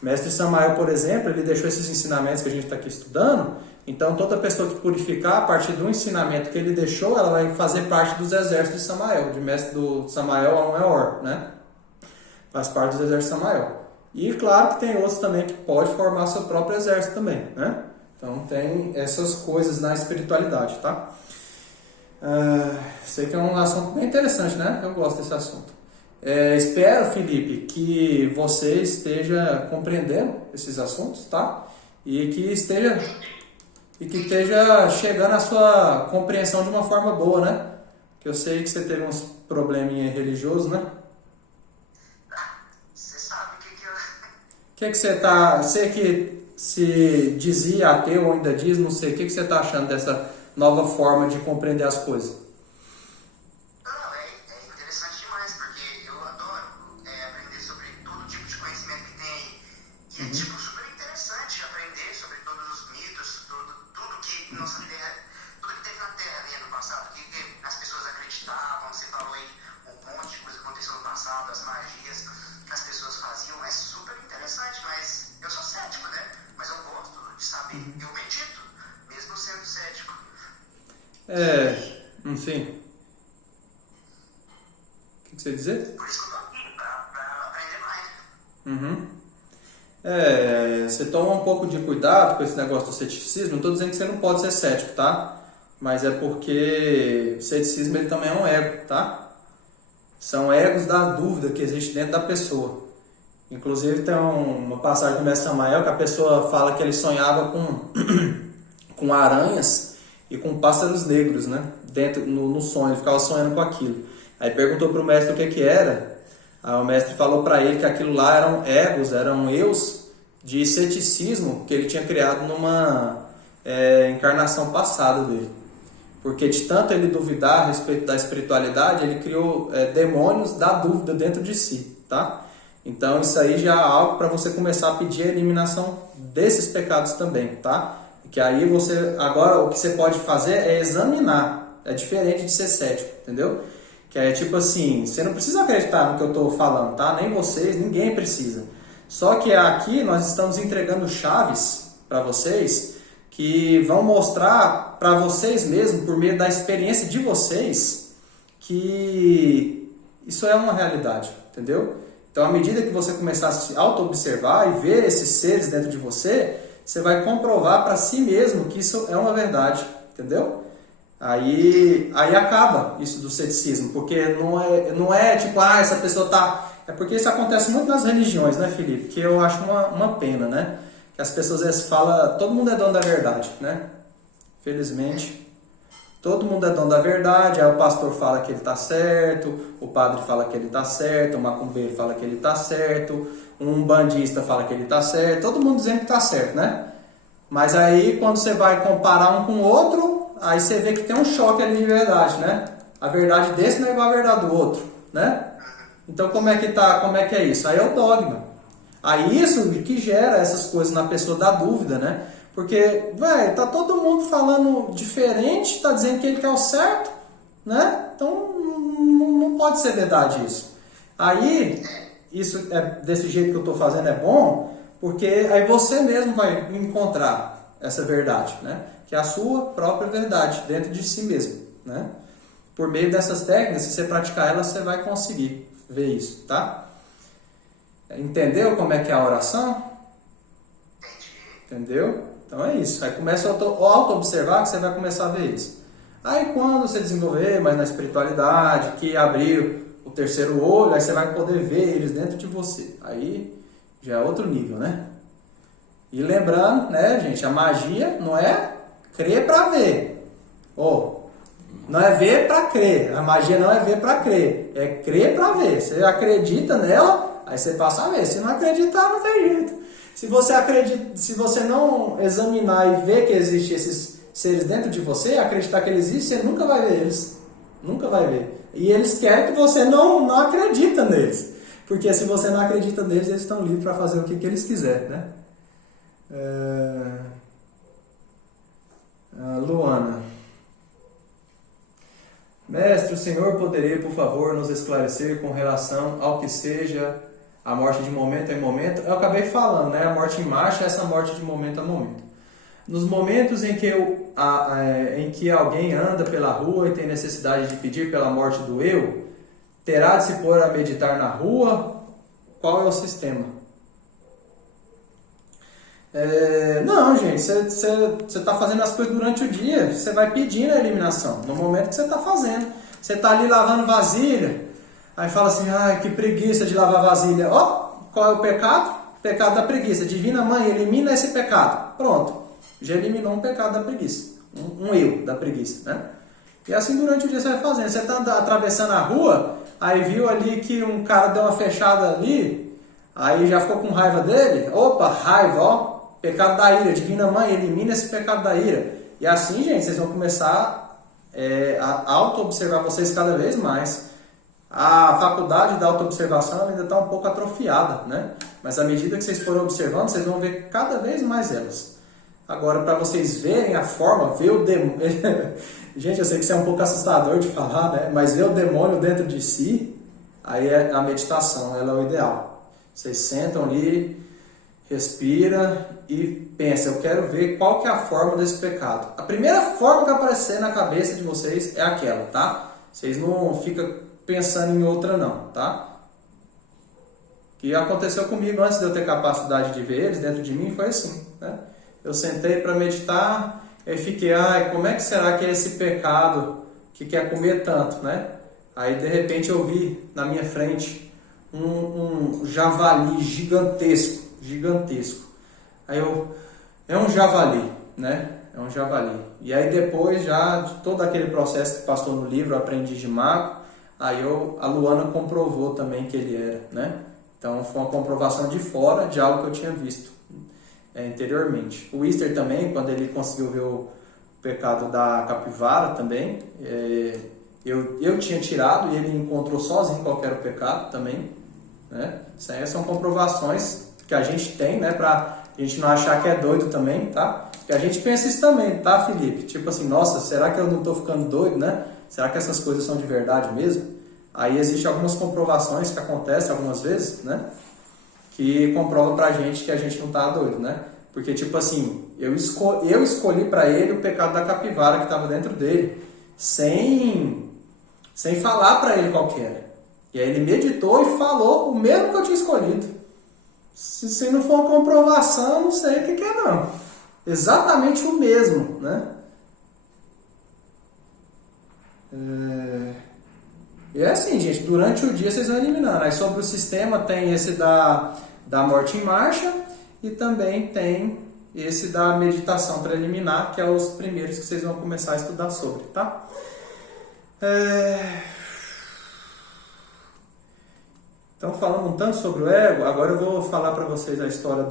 Mestre Samael, por exemplo, ele deixou esses ensinamentos que a gente está aqui estudando. Então, toda pessoa que purificar, a partir do ensinamento que ele deixou, ela vai fazer parte dos exércitos de Samael, de mestre do Samael a um Eor, né? Faz parte dos exércitos de Samael. E claro que tem outros também que pode formar seu próprio exército também, né? Então tem essas coisas na espiritualidade, tá? Sei que é um assunto bem interessante, né? Eu gosto desse assunto. Espero, Felipe, que você esteja compreendendo esses assuntos, tá? E que esteja chegando à sua compreensão de uma forma boa, né? Que eu sei que você teve uns probleminha religiosos, né? Você sabe o que eu... Que você tá... Você que se dizia ateu ou ainda diz, não sei, o que você está achando dessa nova forma de compreender as coisas? Não, é interessante demais, porque eu adoro aprender sobre todo tipo de conhecimento que tem aí. E é tipo super interessante aprender sobre todos os mitos, tudo que nossa terra, tudo que teve na Terra ali no passado, que as pessoas acreditavam. Você falou aí um monte de coisa que aconteceu no passado, as magias que as pessoas faziam, é super interessante, mas eu sou cético, né? Mas eu gosto de saber. Eu medito, mesmo sendo cético. Enfim. O que você ia dizer? Por isso que eu tô aqui, pra aprender mais. Você toma um pouco de cuidado com esse negócio do ceticismo. Não estou dizendo que você não pode ser cético, tá? Mas é porque o ceticismo ele também é um ego, tá? São egos da dúvida que existe dentro da pessoa. Inclusive tem uma passagem do Mestre Samael que a pessoa fala que ele sonhava com aranhas e com pássaros negros, né? Dentro, no sonho, ele ficava sonhando com aquilo. Aí perguntou para o mestre o que era. Aí o mestre falou para ele que aquilo lá eram egos, eram eus de ceticismo que ele tinha criado numa encarnação passada dele. Porque de tanto ele duvidar a respeito da espiritualidade, ele criou demônios da dúvida dentro de si, tá? Então isso aí já é algo para você começar a pedir a eliminação desses pecados também, tá? Que aí agora o que você pode fazer é examinar, é diferente de ser cético, entendeu? Que é tipo assim, você não precisa acreditar no que eu estou falando, tá? Nem vocês, ninguém precisa. Só que aqui nós estamos entregando chaves para vocês que vão mostrar para vocês mesmos, por meio da experiência de vocês, que isso é uma realidade, entendeu? Então, à medida que você começar a se auto-observar e ver esses seres dentro de você, você vai comprovar para si mesmo que isso é uma verdade, entendeu? Aí acaba isso do ceticismo, porque não é tipo, essa pessoa tá... É porque isso acontece muito nas religiões, né, Felipe? Que eu acho uma pena, né? Que as pessoas às vezes falam, todo mundo é dono da verdade, né? Felizmente, todo mundo é dono da verdade, aí o pastor fala que ele está certo, o padre fala que ele está certo, o macumbeiro fala que ele está certo, um bandista fala que ele está certo, todo mundo dizendo que está certo, né? Mas aí quando você vai comparar um com o outro, aí você vê que tem um choque ali de verdade, né? A verdade desse não é igual a verdade do outro, né? Então como é que é isso? Aí é o dogma. Aí isso que gera essas coisas na pessoa da dúvida, né? Porque, tá todo mundo falando diferente, tá dizendo que ele quer o certo, né? Então não pode ser verdade isso. Aí, isso desse jeito que eu estou fazendo é bom, porque aí você mesmo vai encontrar essa verdade, né? Que é a sua própria verdade dentro de si mesmo, né? Por meio dessas técnicas, se você praticar elas, você vai conseguir ver isso, tá? Entendeu como é que é a oração? Entendeu? Então é isso. Aí começa a auto-observar que você vai começar a ver isso. Aí quando você desenvolver mais na espiritualidade, que abrir o terceiro olho, aí você vai poder ver eles dentro de você. Aí já é outro nível, né? E lembrando, né, gente, a magia não é crer para ver. Não é ver para crer. A magia não é ver para crer. É crer para ver. Você acredita nela, aí você passa a ver. Se não acreditar, não tem jeito. Se você não examinar e ver que existem esses seres dentro de você, acreditar que eles existem, você nunca vai ver eles. Nunca vai ver. E eles querem que você não acredita neles. Porque se você não acredita neles, eles estão livres para fazer o que eles quiserem, né? Luana. Mestre, o senhor poderia, por favor, nos esclarecer com relação ao que seja a morte de momento em momento? Eu acabei falando, né? A morte em marcha é essa morte de momento a momento. Nos momentos em que alguém anda pela rua e tem necessidade de pedir pela morte do eu, terá de se pôr a meditar na rua? Qual é o sistema? Não, gente, você está fazendo as coisas durante o dia, você vai pedindo a eliminação, no momento que você está fazendo. Você está ali lavando vasilha, aí fala assim, que preguiça de lavar vasilha. Qual é o pecado? Pecado da preguiça. Divina Mãe, elimina esse pecado. Pronto, já eliminou um pecado da preguiça, um eu da preguiça, né? E assim durante o dia você vai fazendo. Você está atravessando a rua, aí viu ali que um cara deu uma fechada ali, aí já ficou com raiva dele. Opa, raiva, pecado da ira. Divina Mãe, elimina esse pecado da ira. E assim, gente, vocês vão começar a auto-observar vocês cada vez mais. A faculdade da auto-observação ainda está um pouco atrofiada, né? Mas à medida que vocês forem observando, vocês vão ver cada vez mais elas. Agora, para vocês verem a forma, ver o demônio... Gente, eu sei que isso é um pouco assustador de falar, né? Mas ver o demônio dentro de si, aí é a meditação, ela é o ideal. Vocês sentam ali, respira e pensa, eu quero ver qual que é a forma desse pecado. A primeira forma que aparecer na cabeça de vocês é aquela, tá? Vocês não ficam pensando em outra não, tá? O que aconteceu comigo antes de eu ter capacidade de ver eles dentro de mim foi assim, né? Eu sentei para meditar e fiquei, como é que será que é esse pecado que quer comer tanto, né? Aí de repente eu vi na minha frente um javali gigantesco. Aí é um javali, né? É um javali. E aí depois já de todo aquele processo que passou no livro, Aprendiz de Mago, aí a Luana comprovou também que ele era, né? Então foi uma comprovação de fora de algo que eu tinha visto anteriormente. O Easter também, quando ele conseguiu ver o pecado da capivara também, eu tinha tirado e ele encontrou sozinho qual era o pecado também, né? Isso aí são comprovações que a gente tem, né, pra gente não achar que é doido também, tá? Porque a gente pensa isso também, tá, Felipe? Tipo assim, nossa, será que eu não tô ficando doido, né? Será que essas coisas são de verdade mesmo? Aí existem algumas comprovações que acontecem algumas vezes, né? Que comprova pra gente que a gente não tá doido, né? Porque, tipo assim, eu escolhi pra ele o pecado da capivara que estava dentro dele, sem falar pra ele qual que era. E aí ele meditou e falou o mesmo que eu tinha escolhido. Se não for comprovação, não sei o que é não. Exatamente o mesmo, né? E é assim, gente, durante o dia vocês vão eliminando. Aí sobre o sistema tem esse da morte em marcha e também tem esse da meditação preliminar, que é os primeiros que vocês vão começar a estudar sobre, tá? Então, falando um tanto sobre o ego, agora eu vou falar para vocês a história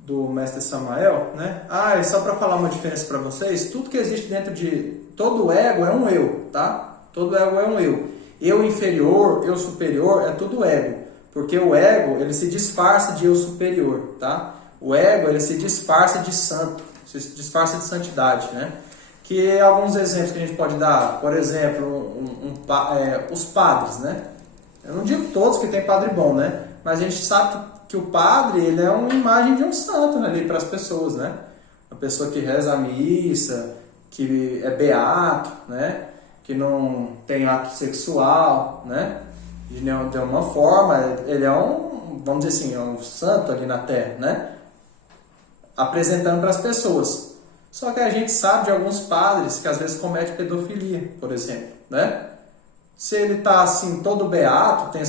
do mestre Samael, né? E só para falar uma diferença para vocês, tudo que existe dentro de todo ego é um eu, tá? Todo ego é um eu. Eu inferior, eu superior, é tudo ego. Porque o ego, ele se disfarça de eu superior, tá? O ego, ele se disfarça de santo, se disfarça de santidade, né? Que alguns exemplos que a gente pode dar, por exemplo, os padres, né? Eu não digo todos que tem padre bom, né? Mas a gente sabe que o padre, ele é uma imagem de um santo ali para as pessoas, né? Uma pessoa que reza a missa, que é beato, né? Que não tem ato sexual, né? De nenhuma forma, ele é vamos dizer assim, é um santo ali na terra, né? Apresentando para as pessoas. Só que a gente sabe de alguns padres que às vezes cometem pedofilia, por exemplo, né? Se ele está assim, todo beato, tem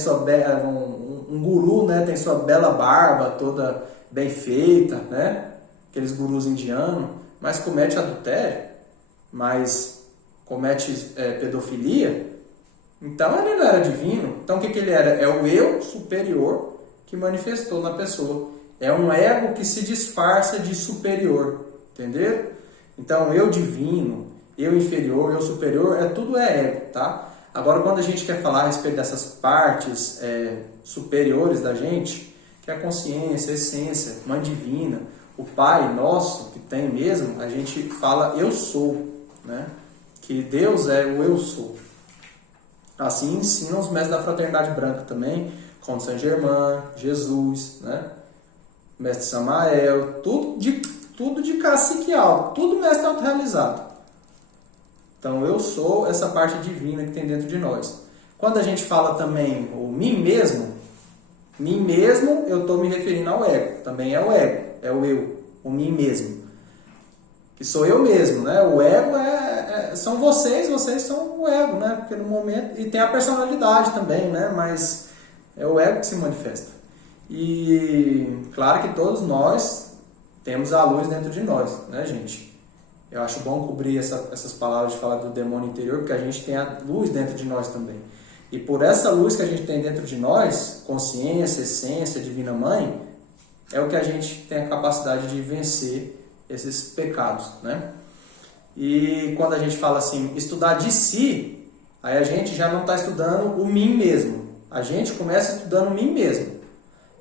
um guru, né? Tem sua bela barba toda bem feita, né? Aqueles gurus indianos, mas comete adultério, mas comete pedofilia, então ele não era divino. Então o que ele era? É o eu superior que manifestou na pessoa. É um ego que se disfarça de superior, entendeu? Então eu divino, eu inferior, eu superior, tudo é ego, tá? Agora, quando a gente quer falar a respeito dessas partes superiores da gente, que é a consciência, a essência, mãe divina, o Pai nosso, que tem mesmo, a gente fala eu sou, né? Que Deus é o eu sou. Assim ensinam os mestres da Fraternidade Branca também, como Saint Germain, Jesus, né? Mestre Samael, tudo de cacique alto, tudo mestre autorrealizado. Então, eu sou essa parte divina que tem dentro de nós. Quando a gente fala também o mim mesmo, eu estou me referindo ao ego. Também é o ego, é o eu, o mim mesmo. Que sou eu mesmo, né? O ego são vocês são o ego, né? Porque no momento... E tem a personalidade também, né? Mas é o ego que se manifesta. E claro que todos nós temos a luz dentro de nós, né, gente? Eu acho bom cobrir essas palavras de falar do demônio interior, porque a gente tem a luz dentro de nós também. E por essa luz que a gente tem dentro de nós, consciência, essência, divina mãe, é o que a gente tem a capacidade de vencer esses pecados, né? E quando a gente fala assim, estudar de si, aí a gente já não está estudando o mim mesmo. A gente começa estudando o mim mesmo.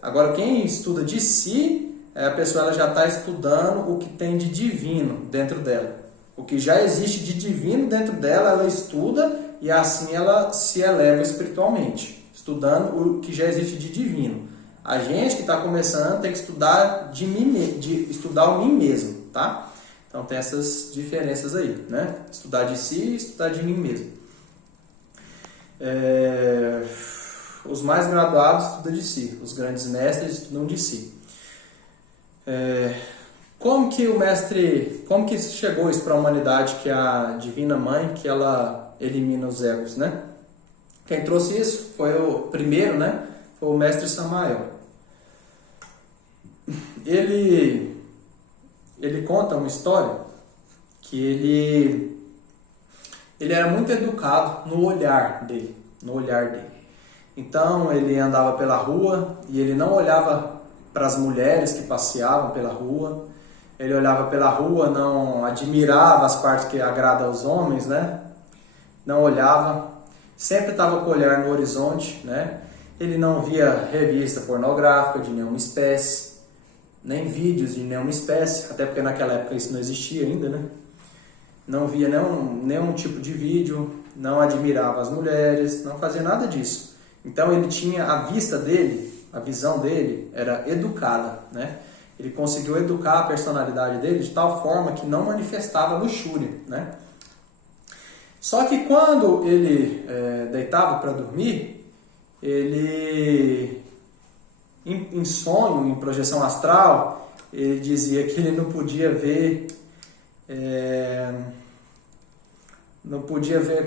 Agora, quem estuda de si, a pessoa ela já está estudando o que tem de divino dentro dela. O que já existe de divino dentro dela, ela estuda e assim ela se eleva espiritualmente, estudando o que já existe de divino. A gente que está começando tem que estudar estudar o mim mesmo, tá? Então tem essas diferenças aí, né? Estudar de si e estudar de mim mesmo. Os mais graduados estudam de si, os grandes mestres estudam de si. Como que chegou isso para a humanidade, que a Divina Mãe, que ela elimina os egos, né? Quem trouxe isso foi o primeiro, né? Foi o mestre Samael. Ele conta uma história que ele era muito educado no olhar dele. Então ele andava pela rua e ele não olhava para as mulheres que passeavam pela rua. Ele olhava pela rua, não admirava as partes que agradam aos homens, né? Não olhava, sempre estava com o olhar no horizonte, né? Ele não via revista pornográfica de nenhuma espécie, nem vídeos de nenhuma espécie, até porque naquela época isso não existia ainda, né? Não via nenhum tipo de vídeo, não admirava as mulheres, não fazia nada disso. Então ele tinha a vista dele, a visão dele era educada, né? Ele conseguiu educar a personalidade dele de tal forma que não manifestava luxúria, né? Só que quando ele deitava para dormir, ele, em sonho, em projeção astral, ele dizia que ele não podia ver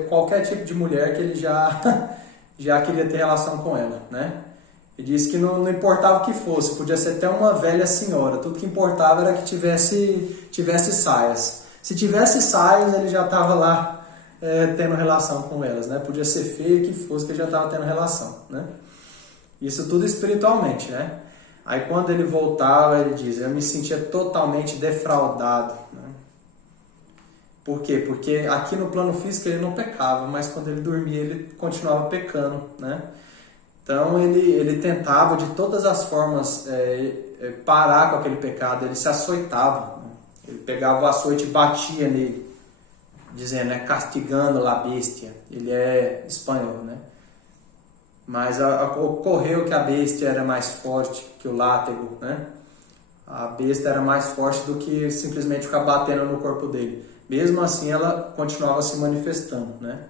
qualquer tipo de mulher que ele já queria ter relação com ela, né? Ele disse que não importava o que fosse, podia ser até uma velha senhora, tudo que importava era que tivesse saias. Se tivesse saias, ele já estava lá tendo relação com elas, né? Podia ser feio o que fosse, que ele já estava tendo relação, né? Isso tudo espiritualmente, né? Aí quando ele voltava, ele diz, eu me sentia totalmente defraudado, né? Por quê? Porque aqui no plano físico ele não pecava, mas quando ele dormia ele continuava pecando, né? Então ele tentava de todas as formas parar com aquele pecado, ele se açoitava, né? Ele pegava o açoite e batia nele, dizendo, castigando la bestia. Ele é espanhol, né? Mas ocorreu que a besta era mais forte que o látego, né? A besta era mais forte do que simplesmente ficar batendo no corpo dele. Mesmo assim, ela continuava se manifestando, né?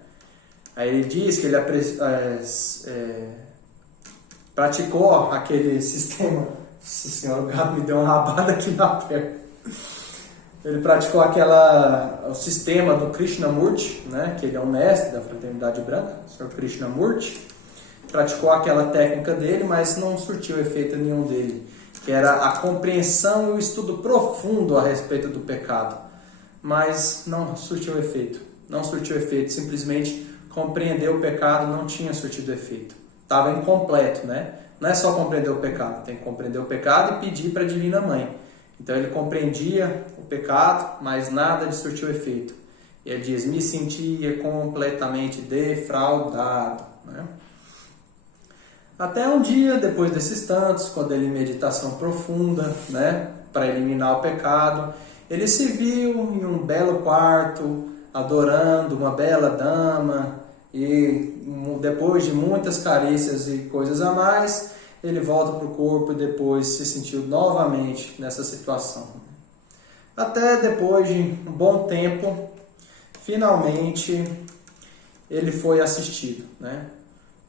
Aí ele diz que ele praticou aquele sistema. Nossa senhora, o gato me deu uma rabada aqui na perna. Ele praticou o sistema do Krishnamurti, né? Que ele é um mestre da Fraternidade Branca, o Sr. Krishnamurti. Praticou aquela técnica dele, mas não surtiu efeito nenhum dele, que era a compreensão e o estudo profundo a respeito do pecado. Mas não surtiu efeito. Não surtiu efeito, simplesmente compreender o pecado não tinha surtido efeito. Estava incompleto, né? Não é só compreender o pecado, tem que compreender o pecado e pedir para a Divina Mãe. Então ele compreendia o pecado, mas nada de surtiu efeito. E ele diz, me sentia completamente defraudado, né? Até um dia, depois desses tantos, quando ele em meditação profunda, né, para eliminar o pecado, ele se viu em um belo quarto, adorando uma bela dama, e depois de muitas carícias e coisas a mais, ele volta para o corpo e depois se sentiu novamente nessa situação. Até depois de um bom tempo, finalmente, ele foi assistido, né?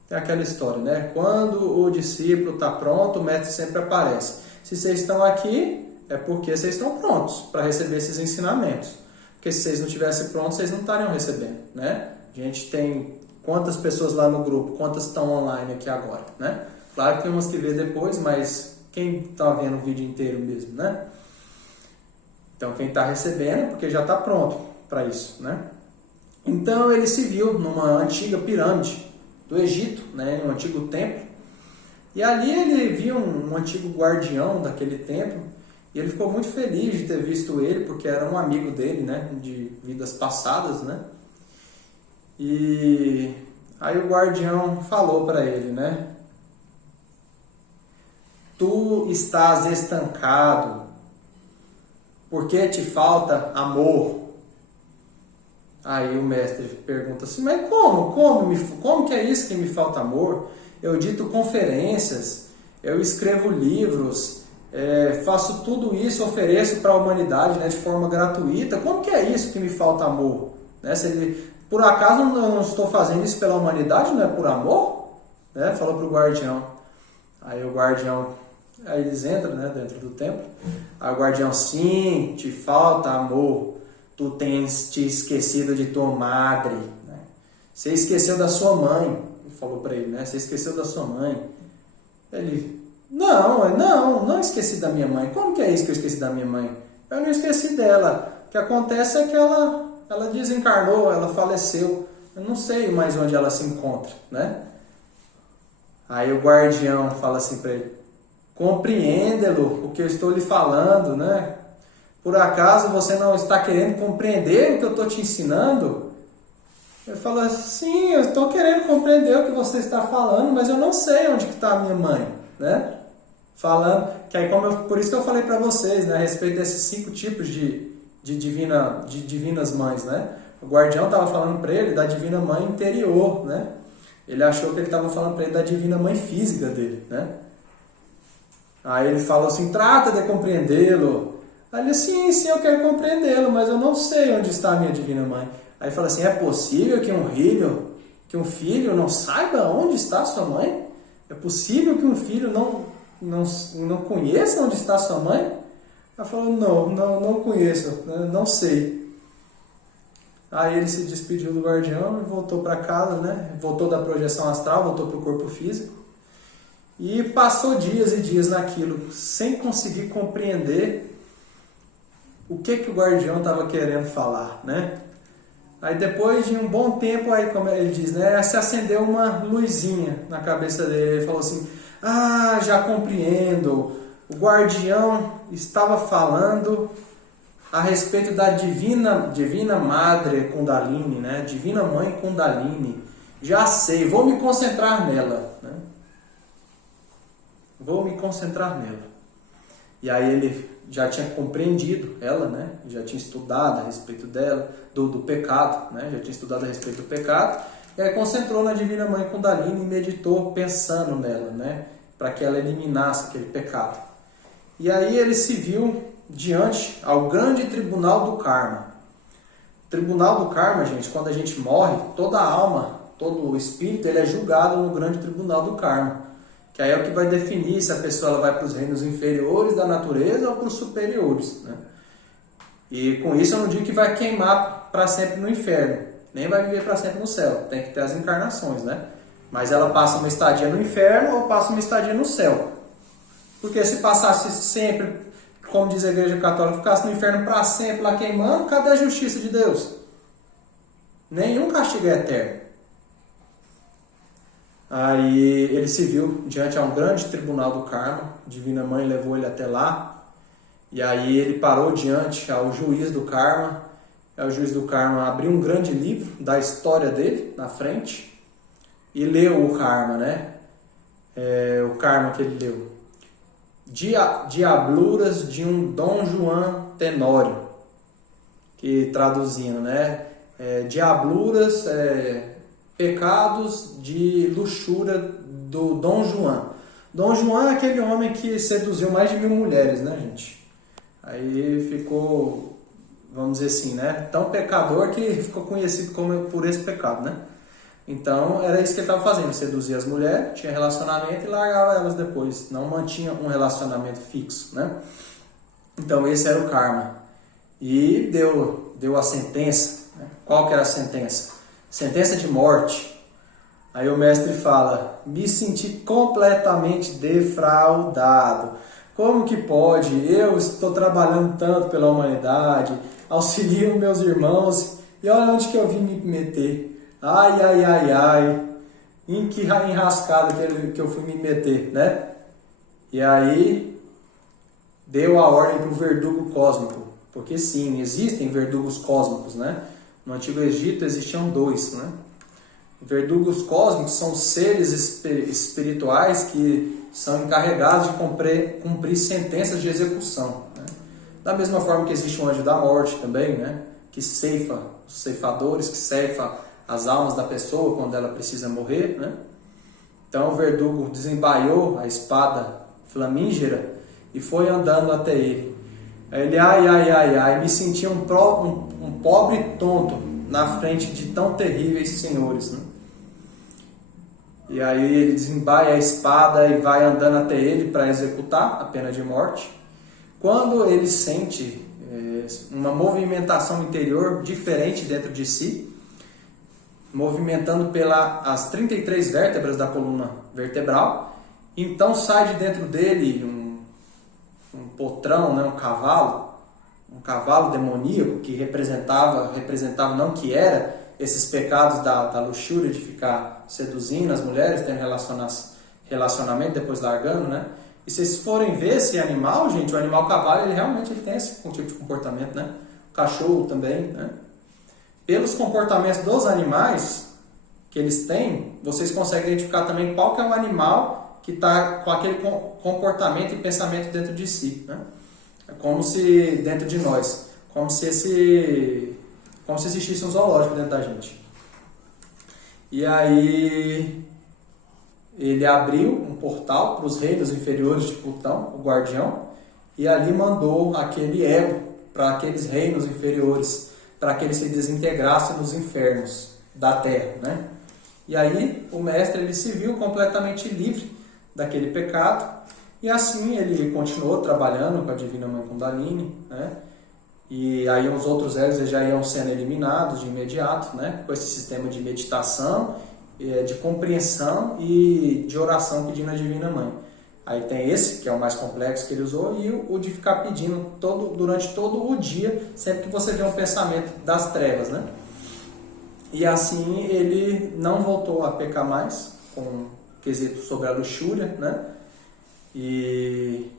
Tem aquela história, né? Quando o discípulo está pronto, o mestre sempre aparece. Se vocês estão aqui, é porque vocês estão prontos para receber esses ensinamentos. Porque se vocês não estivessem prontos, vocês não estariam recebendo, né? A gente tem quantas pessoas lá no grupo, quantas estão online aqui agora, né? Claro que tem umas que vê depois, mas quem está vendo o vídeo inteiro mesmo, né? Então quem está recebendo é porque já está pronto para isso, né? Então ele se viu numa antiga pirâmide do Egito, né, um antigo templo, e ali ele viu um antigo guardião daquele templo, e ele ficou muito feliz de ter visto ele, porque era um amigo dele, né, de vidas passadas, né, e aí o guardião falou para ele, né, tu estás estancado, porque te falta amor. Aí o mestre pergunta assim, mas como que é isso que me falta amor? Eu dito conferências, eu escrevo livros, faço tudo isso, ofereço para a humanidade, né, de forma gratuita. Como que é isso que me falta amor? Né, por acaso eu não estou fazendo isso pela humanidade, não é por amor? Né, falou para o guardião. Aí o guardião, aí eles entram, né, dentro do templo. Aí o guardião, sim, te falta amor. Tu tens te esquecido de tua madre, né? Você esqueceu da sua mãe, ele falou para ele, né? Você esqueceu da sua mãe. Ele, não esqueci da minha mãe. Como que é isso que eu esqueci da minha mãe? Eu não esqueci dela. O que acontece é que ela desencarnou, ela faleceu. Eu não sei mais onde ela se encontra, né? Aí o guardião fala assim para ele, compreende-lo, o que eu estou lhe falando, né? Por acaso você não está querendo compreender o que eu estou te ensinando? Eu falo, sim, eu estou querendo compreender o que você está falando, mas eu não sei onde está a minha mãe, né? Falando, que aí por isso que eu falei para vocês, né, a respeito desses 5 tipos de divinas mães, né? O guardião estava falando para ele da divina mãe interior, né? Ele achou que ele estava falando para ele da divina mãe física dele, né? Aí ele falou assim, trata de compreendê-lo. Aí ele, sim, eu quero compreendê-lo, mas eu não sei onde está a minha divina mãe. Aí fala assim, é possível que um filho não saiba onde está sua mãe? É possível que um filho não conheça onde está sua mãe? Ela falou, não conheço, não sei. Aí ele se despediu do guardião e voltou para casa, né? Voltou da projeção astral, voltou para o corpo físico. E passou dias e dias naquilo, sem conseguir compreender o que o guardião estava querendo falar, né? Aí depois de um bom tempo, aí como ele diz, né? Se acendeu uma luzinha na cabeça dele. Ele falou assim, já compreendo. O guardião estava falando a respeito da divina Madre Kundalini, né? Divina Mãe Kundalini. Já sei, vou me concentrar nela, né? Vou me concentrar nela. E aí ele já tinha compreendido ela, né? Já tinha estudado a respeito dela, do pecado, né? Já tinha estudado a respeito do pecado. E aí concentrou na Divina Mãe Kundalini e meditou pensando nela, né? Para que ela eliminasse aquele pecado. E aí ele se viu diante ao grande tribunal do karma. O tribunal do karma, gente, quando a gente morre, toda a alma, todo o espírito, ele é julgado no grande tribunal do karma. Que aí é o que vai definir se a pessoa ela vai para os reinos inferiores da natureza ou para os superiores, né? E com isso eu não digo que vai queimar para sempre no inferno, nem vai viver para sempre no céu. Tem que ter as encarnações, né? Mas ela passa uma estadia no inferno ou passa uma estadia no céu. Porque se passasse sempre, como diz a Igreja Católica, ficasse no inferno para sempre lá queimando, cadê a justiça de Deus? Nenhum castigo é eterno. Aí ele se viu diante a um grande tribunal do karma, a Divina Mãe levou ele até lá, e aí ele parou diante ao juiz do karma, o juiz do karma abriu um grande livro da história dele na frente, e leu o karma, né? O karma que ele leu. Diabluras de um Dom Juan Tenório, que traduzindo, né? Diabluras... pecados de luxúria do Dom Juan. Dom Juan é aquele homem que seduziu mais de 1000 mulheres, né, gente? Aí ficou, vamos dizer assim, né, tão pecador que ficou conhecido por esse pecado, né? Então, era isso que ele estava fazendo, seduzia as mulheres, tinha relacionamento e largava elas depois. Não mantinha um relacionamento fixo, né? Então, esse era o karma. E deu a sentença, né? Qual que era a sentença? Sentença de morte. Aí o mestre fala, me senti completamente defraudado. Como que pode? Eu estou trabalhando tanto pela humanidade, auxilio meus irmãos, e olha onde que eu vim me meter. Ai, em que enrascada que eu fui me meter, né? E aí deu a ordem para o verdugo cósmico, porque sim, existem verdugos cósmicos, né? No Antigo Egito existiam 2, né? Verdugos cósmicos são seres espirituais que são encarregados de cumprir sentenças de execução, né? Da mesma forma que existe um anjo da morte também, né? Que ceifa, os ceifadores que ceifa as almas da pessoa quando ela precisa morrer, né? Então o verdugo desembaiou a espada flamígera e foi andando até ele. Ele, me senti um pobre tonto na frente de tão terríveis senhores, né? E aí ele desembaia a espada e vai andando até ele para executar a pena de morte. Quando ele sente uma movimentação interior diferente dentro de si, movimentando pelas 33 vértebras da coluna vertebral, então sai de dentro dele um potrão, né, um cavalo demoníaco que representava não que era, esses pecados da luxúria de ficar seduzindo as mulheres, tendo relacionamento, depois largando, né? E se vocês forem ver esse animal, gente, o animal cavalo, ele realmente tem esse tipo de comportamento, né? O cachorro também, né? Pelos comportamentos dos animais que eles têm, vocês conseguem identificar também qual que é o animal que está com aquele comportamento e pensamento dentro de si, né? É como se, dentro de nós, como se existisse um zoológico dentro da gente. E aí ele abriu um portal para os reinos inferiores de Plutão, o guardião, e ali mandou aquele ego para aqueles reinos inferiores para que ele se desintegrasse nos infernos da terra, né? E aí o mestre ele se viu completamente livre daquele pecado e assim ele continuou trabalhando com a Divina Mãe Kundalini, né? E aí os outros egos já iam sendo eliminados de imediato, né? Com esse sistema de meditação, de compreensão e de oração pedindo a Divina Mãe. Aí tem esse, que é o mais complexo que ele usou, e o de ficar pedindo durante todo o dia, sempre que você vê um pensamento das trevas, né? E assim ele não voltou a pecar mais, com o quesito sobre a luxúria, né? E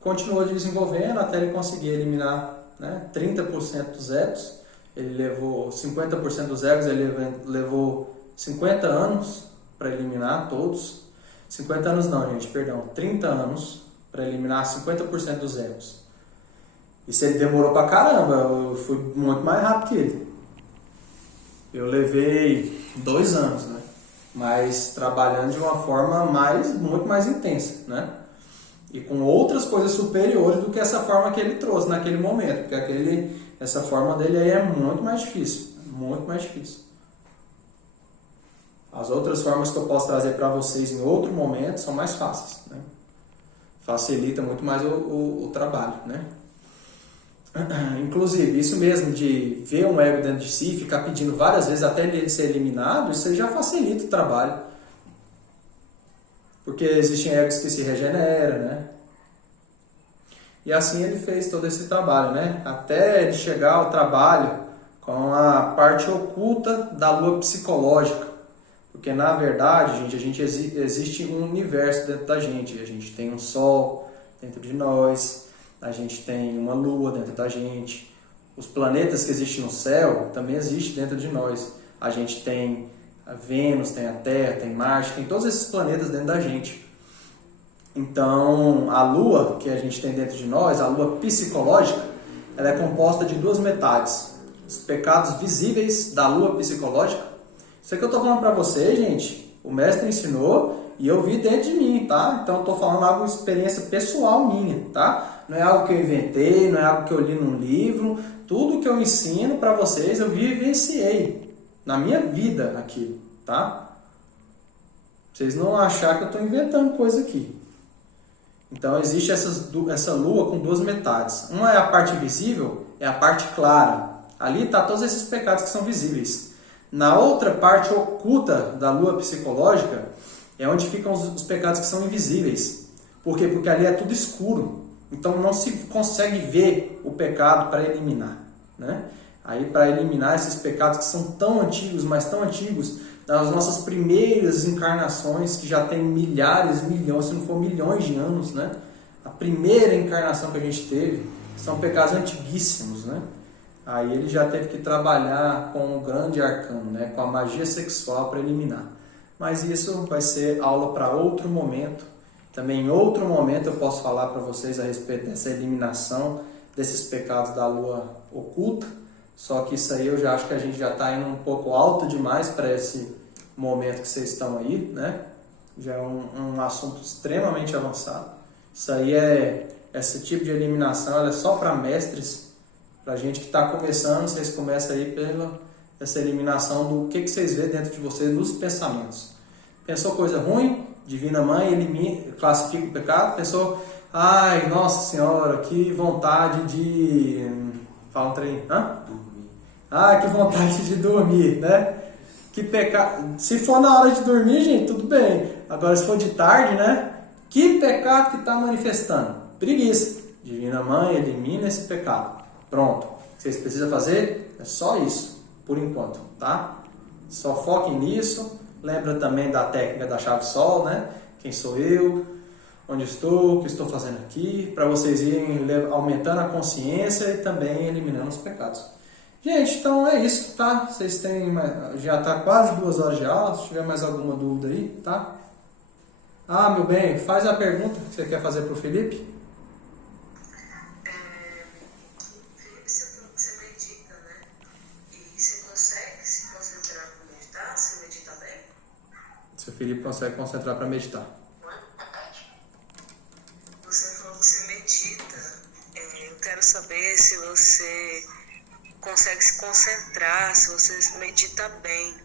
continuou desenvolvendo até ele conseguir eliminar, né, 30% dos egos. Ele levou 50% dos egos, ele levou 50 anos para eliminar todos. 50 anos não, gente, perdão, 30 anos para eliminar 50% dos egos. Isso ele demorou pra caramba, eu fui muito mais rápido que ele. Eu levei 2 anos, né? Mas trabalhando de uma forma muito mais intensa, né? E com outras coisas superiores do que essa forma que ele trouxe naquele momento, porque essa forma dele aí é muito mais difícil, muito mais difícil. As outras formas que eu posso trazer para vocês em outro momento são mais fáceis, né? Facilita muito mais o trabalho, né? Inclusive, isso mesmo de ver um ego dentro de si, ficar pedindo várias vezes até ele ser eliminado, isso aí já facilita o trabalho. Porque existem egos que se regeneram, né? E assim ele fez todo esse trabalho, né? Até ele chegar ao trabalho com a parte oculta da lua psicológica. Porque na verdade, gente, existe um universo dentro da gente. A gente tem um sol dentro de nós, a gente tem uma lua dentro da gente. Os planetas que existem no céu também existem dentro de nós. A gente tem a Vênus, tem a Terra, tem Marte, tem todos esses planetas dentro da gente. Então, a lua que a gente tem dentro de nós, a lua psicológica, ela é composta de 2 metades. Os pecados visíveis da lua psicológica. Isso que eu estou falando para vocês, gente, o mestre ensinou e eu vi dentro de mim, tá? Então, eu estou falando algo, experiência pessoal minha, tá? Não é algo que eu inventei, não é algo que eu li num livro. Tudo que eu ensino para vocês, eu vivenciei na minha vida aquilo, tá? Vocês não achar que eu estou inventando coisa aqui. Então, existe essa lua com 2 metades. Uma é a parte visível, é a parte clara. Ali está todos esses pecados que são visíveis. Na outra parte oculta da lua psicológica, é onde ficam os pecados que são invisíveis. Por quê? Porque ali é tudo escuro. Então, não se consegue ver o pecado para eliminar, né? Aí, para eliminar esses pecados que são tão antigos, mas tão antigos, das nossas primeiras encarnações, que já tem milhares, milhões, se não for milhões de anos, né? A primeira encarnação que a gente teve, são pecados antiguíssimos, né? Aí ele já teve que trabalhar com o grande arcano, né? Com a magia sexual para eliminar. Mas isso vai ser aula para outro momento. Também em outro momento eu posso falar para vocês a respeito dessa eliminação desses pecados da lua oculta. Só que isso aí eu já acho que a gente já está indo um pouco alto demais para esse momento que vocês estão aí, né? Já é um assunto extremamente avançado. Isso aí esse tipo de eliminação ela é só para mestres, para gente que está começando. Vocês começam aí pela essa eliminação do que vocês vê dentro de vocês nos pensamentos. Pensou coisa ruim? Divina Mãe elimina, classifica o pecado. Pensou, ai, Nossa Senhora, que vontade de... Fala um trem, dormir. Ah, que vontade de dormir, né? Que pecado. Se for na hora de dormir, gente, tudo bem. Agora, se for de tarde, né? Que pecado que está manifestando? Preguiça. Divina Mãe, elimina esse pecado. Pronto. O que vocês precisam fazer é só isso, por enquanto, tá? Só foquem nisso. Lembra também da técnica da chave sol, né? Quem sou eu? Onde estou? O que estou fazendo aqui? Para vocês irem aumentando a consciência e também eliminando os pecados. Gente, então é isso, tá? Vocês têm... Já está quase 2 horas de aula. Se tiver mais alguma dúvida aí, tá? Ah, meu bem, faz a pergunta que você quer fazer para o Felipe. Felipe, você medita, né? E você consegue se concentrar para meditar? Você medita bem? Se o Felipe consegue concentrar para meditar. Você falou que você medita. Eu quero saber se você consegue se concentrar, se você medita bem.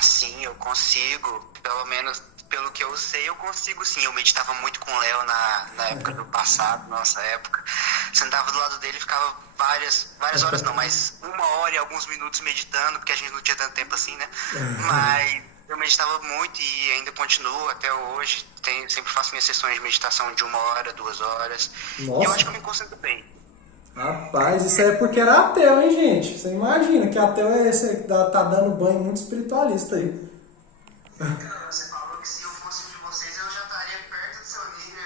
Sim, eu consigo. Pelo menos pelo que eu sei, eu consigo sim. Eu meditava muito com o Léo na época do passado, nossa época. Sentava do lado dele e ficava várias horas não, mas 1 hora e alguns minutos meditando, porque a gente não tinha tanto tempo assim, né? Mas eu meditava muito e ainda continuo até hoje. Sempre faço minhas sessões de meditação de 1 hora, 2 horas. Nossa. E eu acho que eu me concentro bem. Rapaz, isso aí é porque era ateu, hein, gente? Você imagina que ateu é esse, tá dando banho muito espiritualista aí. Você falou que se eu fosse um de vocês, eu já estaria perto do seu nível.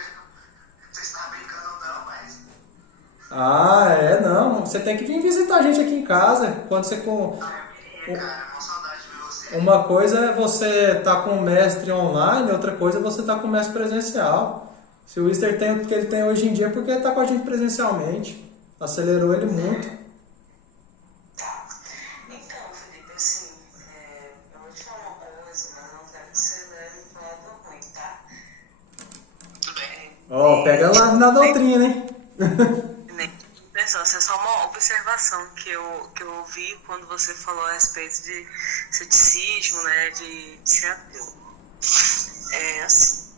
Você está brincando ou não, mas... Não. Você tem que vir visitar a gente aqui em casa. Quando você com... Cara, uma saudade de você. Uma coisa é você tá com o mestre online, outra coisa é você tá com o mestre presencial. Se o Easter tem o que ele tem hoje em dia, é porque ele tá com a gente presencialmente. Acelerou ele muito. Tá. Então, Felipe, assim, eu vou te falar uma coisa, mas não quero que você leve pro lado ruim, tá? Tudo bem. Pega lá na doutrina, hein? Pessoal, isso é só uma observação que eu ouvi quando você falou a respeito de ceticismo, né, de ser ateu. Assim,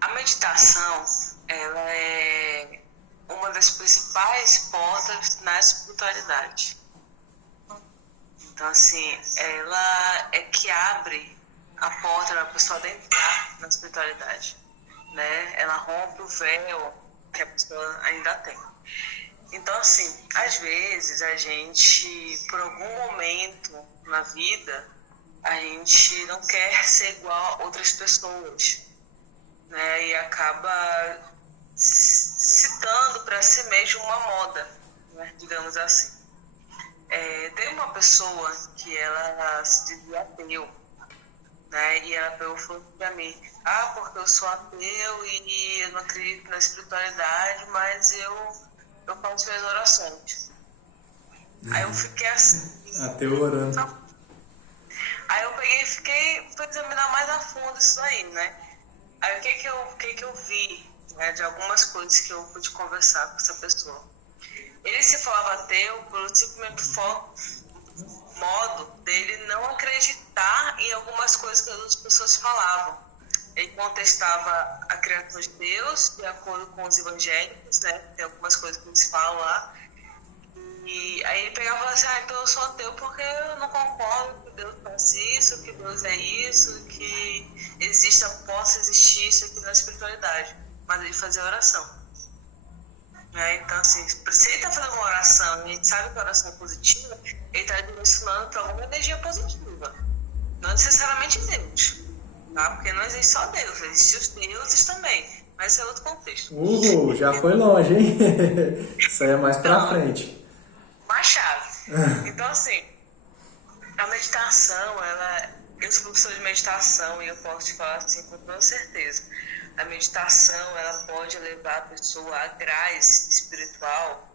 a meditação, ela é uma das principais portas na espiritualidade. Então, assim, ela é que abre a porta para a pessoa adentrar na espiritualidade, né? Ela rompe o véu que a pessoa ainda tem. Então, assim, às vezes a gente, por algum momento na vida, a gente não quer ser igual a outras pessoas, né? E acaba citando para si mesmo uma moda, né? Digamos assim. Tem uma pessoa que ela se dizia ateu, né? E ela falou para mim, porque eu sou ateu e eu não acredito na espiritualidade, mas eu faço minhas orações. Aí eu fiquei assim. Ateu orando. Aí eu peguei e fui examinar mais a fundo isso aí, né? Aí o que eu vi, né, de algumas coisas que eu pude conversar com essa pessoa. Ele se falava ateu pelo simplesmente modo dele não acreditar em algumas coisas que as outras pessoas falavam. Ele contestava a criação de Deus, de acordo com os evangélicos, né? Tem algumas coisas que eles falam lá. E aí ele pegava e falava assim, então eu sou ateu porque eu não concordo que Deus faz isso, que Deus é isso, que possa existir isso aqui na espiritualidade. Mas ele fazia oração. Então, assim, se ele está fazendo uma oração e a gente sabe que a oração é positiva, ele está direcionando para alguma energia positiva. Não necessariamente Deus. Tá? Porque não existe só Deus, existem os deuses também, mas isso é outro contexto. Já foi longe, hein? Isso aí é mais pra frente. Mais chave. Então, assim, a meditação, eu sou professor de meditação e eu posso te falar assim com toda certeza. A meditação, ela pode levar a pessoa a grau espiritual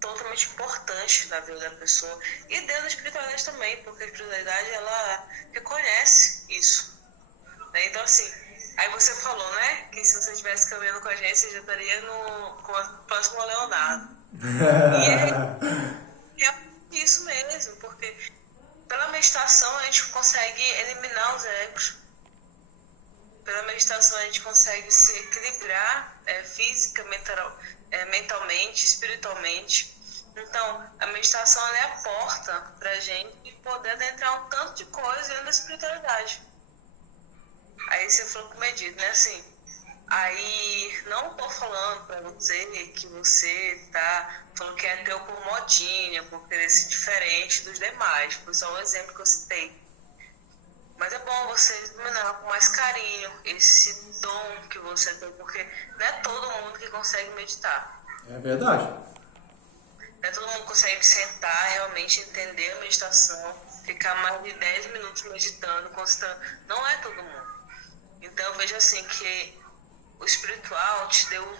totalmente importante na vida da pessoa e dentro da espiritualidade também, porque a espiritualidade ela reconhece isso, né? Então assim, aí você falou, né, que se você estivesse caminhando com a gente, você já estaria próximo ao Leonardo. E é isso mesmo, porque pela meditação a gente consegue eliminar os egos. Pela meditação a gente consegue se equilibrar física, mentalmente, espiritualmente. Então, a meditação é a porta para a gente poder adentrar um tanto de coisa dentro da espiritualidade. Aí você falou que medita, né? Assim, aí não estou falando para você que você falando que é ateu por modinha, por querer ser diferente dos demais. Foi só um exemplo que eu citei. Mas é bom você iluminar com mais carinho esse dom que você tem, porque não é todo mundo que consegue meditar. É verdade. Não é todo mundo que consegue sentar, realmente entender a meditação, ficar mais de 10 minutos meditando, constante. Não é todo mundo. Então eu vejo assim que o espiritual te deu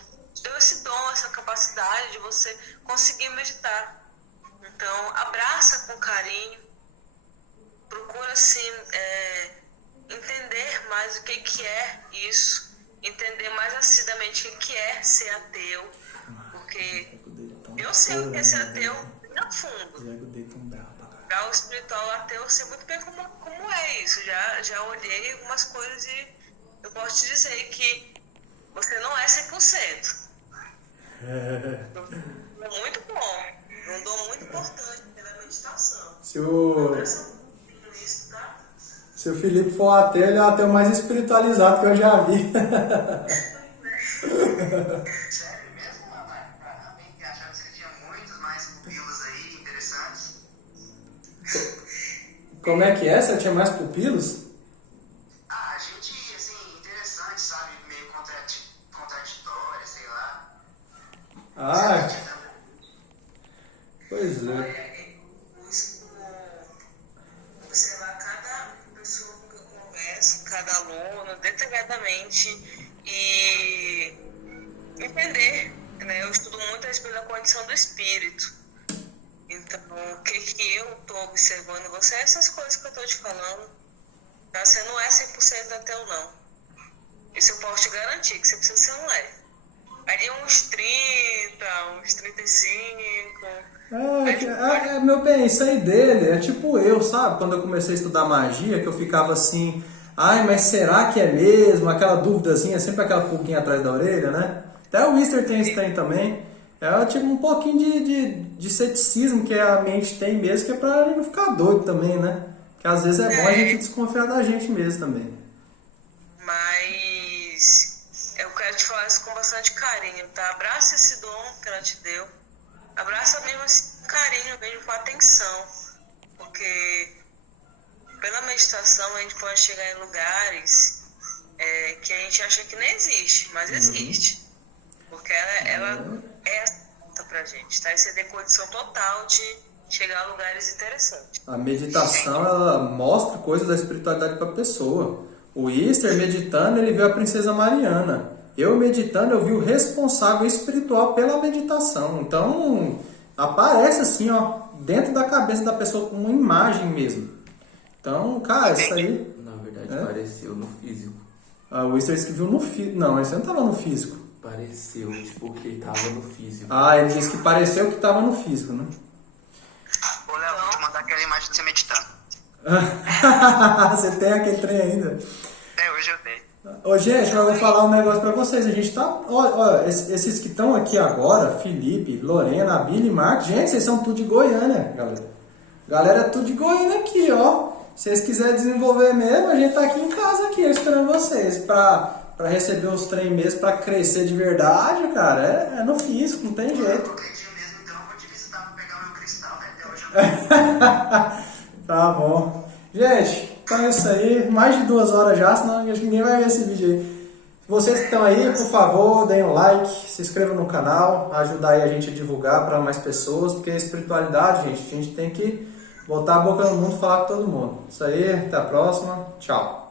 esse dom, essa capacidade de você conseguir meditar. Então abraça com carinho. Procura, assim, entender mais o que é isso, entender mais acidamente o que é ser ateu, porque Eu sei o que é ser ateu bem a fundo. Para o espiritual ateu, eu sei muito bem como é isso. Já olhei algumas coisas e eu posso te dizer que você não é 100%. É muito bom. Um dom muito importante pela meditação. Se o Felipe for ateu, ele é o ateu mais espiritualizado que eu já vi. Sério mesmo, rapaz? Caramba, que achava que você tinha muitos mais pupilos aí interessantes. Como é que é? Você tinha mais pupilos? Ah, gente, assim, interessante, sabe? Meio contraditória, sei lá. Ah, pois é. Observar cada pessoa com que eu converso, cada aluno, detalhadamente e entender, né? Eu estudo muito a respeito da condição do espírito. Então, o que eu estou observando em você, essas coisas que eu estou te falando, tá? Você não é 100% ateu, não. Isso eu posso te garantir, que 100% você não é. Ali uns 30, uns 35... Meu bem, isso aí dele é tipo eu, sabe? Quando eu comecei a estudar magia, que eu ficava assim, ai, mas será que é mesmo? Aquela duvidazinha, sempre aquela pulguinha atrás da orelha, né? Até o Wister tem isso também. É tipo um pouquinho de ceticismo que a mente tem mesmo, que é pra não ficar doido também, né? Porque às vezes é bom a gente desconfiar da gente mesmo também. Mas eu quero te falar isso com bastante carinho, tá? Abraça esse dom que ela te deu. Abraça mesmo esse carinho, mesmo com atenção. Porque pela meditação a gente pode chegar em lugares que a gente acha que nem existe, mas existe. Porque ela é essa pra gente, tá? E você tem condição total de chegar a lugares interessantes. A meditação, ela mostra coisas da espiritualidade pra pessoa. O Easter meditando, ele viu a princesa Mariana. Eu meditando, eu vi o responsável espiritual pela meditação. Então, aparece assim, ó, dentro da cabeça da pessoa com uma imagem mesmo. Então, cara, isso aí... Na verdade, apareceu no físico. Ah, o Easter escreveu no físico. Não, esse não tava no físico. Pareceu, tipo, que tava no físico. Ah, ele disse que pareceu que tava no físico, né? Ô, Léo, vou te mandar aquela imagem de você meditando. Você tem aquele trem ainda? Hoje eu tenho. Ô, gente, eu vou falar um negócio pra vocês. A gente tá... Ó, esses que estão aqui agora, Felipe, Lorena, Abílio e Marcos, gente, vocês são tudo de Goiânia, galera. Galera, é tudo de Goiânia aqui, ó. Se vocês quiserem desenvolver mesmo, a gente tá aqui em casa, aqui, esperando vocês. Pra receber os trem mesmo, pra crescer de verdade, cara, é no físico, não tem jeito. Qualquer dia mesmo, então, eu vou te visitar pra pegar o meu cristal, né? Até hoje eu Tá bom. Gente, então é isso aí. Mais de 2 horas já, senão acho que ninguém vai ver esse vídeo aí. Vocês que estão aí, por favor, deem um like, se inscrevam no canal, ajudar aí a gente a divulgar para mais pessoas, porque a espiritualidade, gente, a gente tem que botar a boca no mundo e falar com todo mundo. Isso aí, até a próxima. Tchau.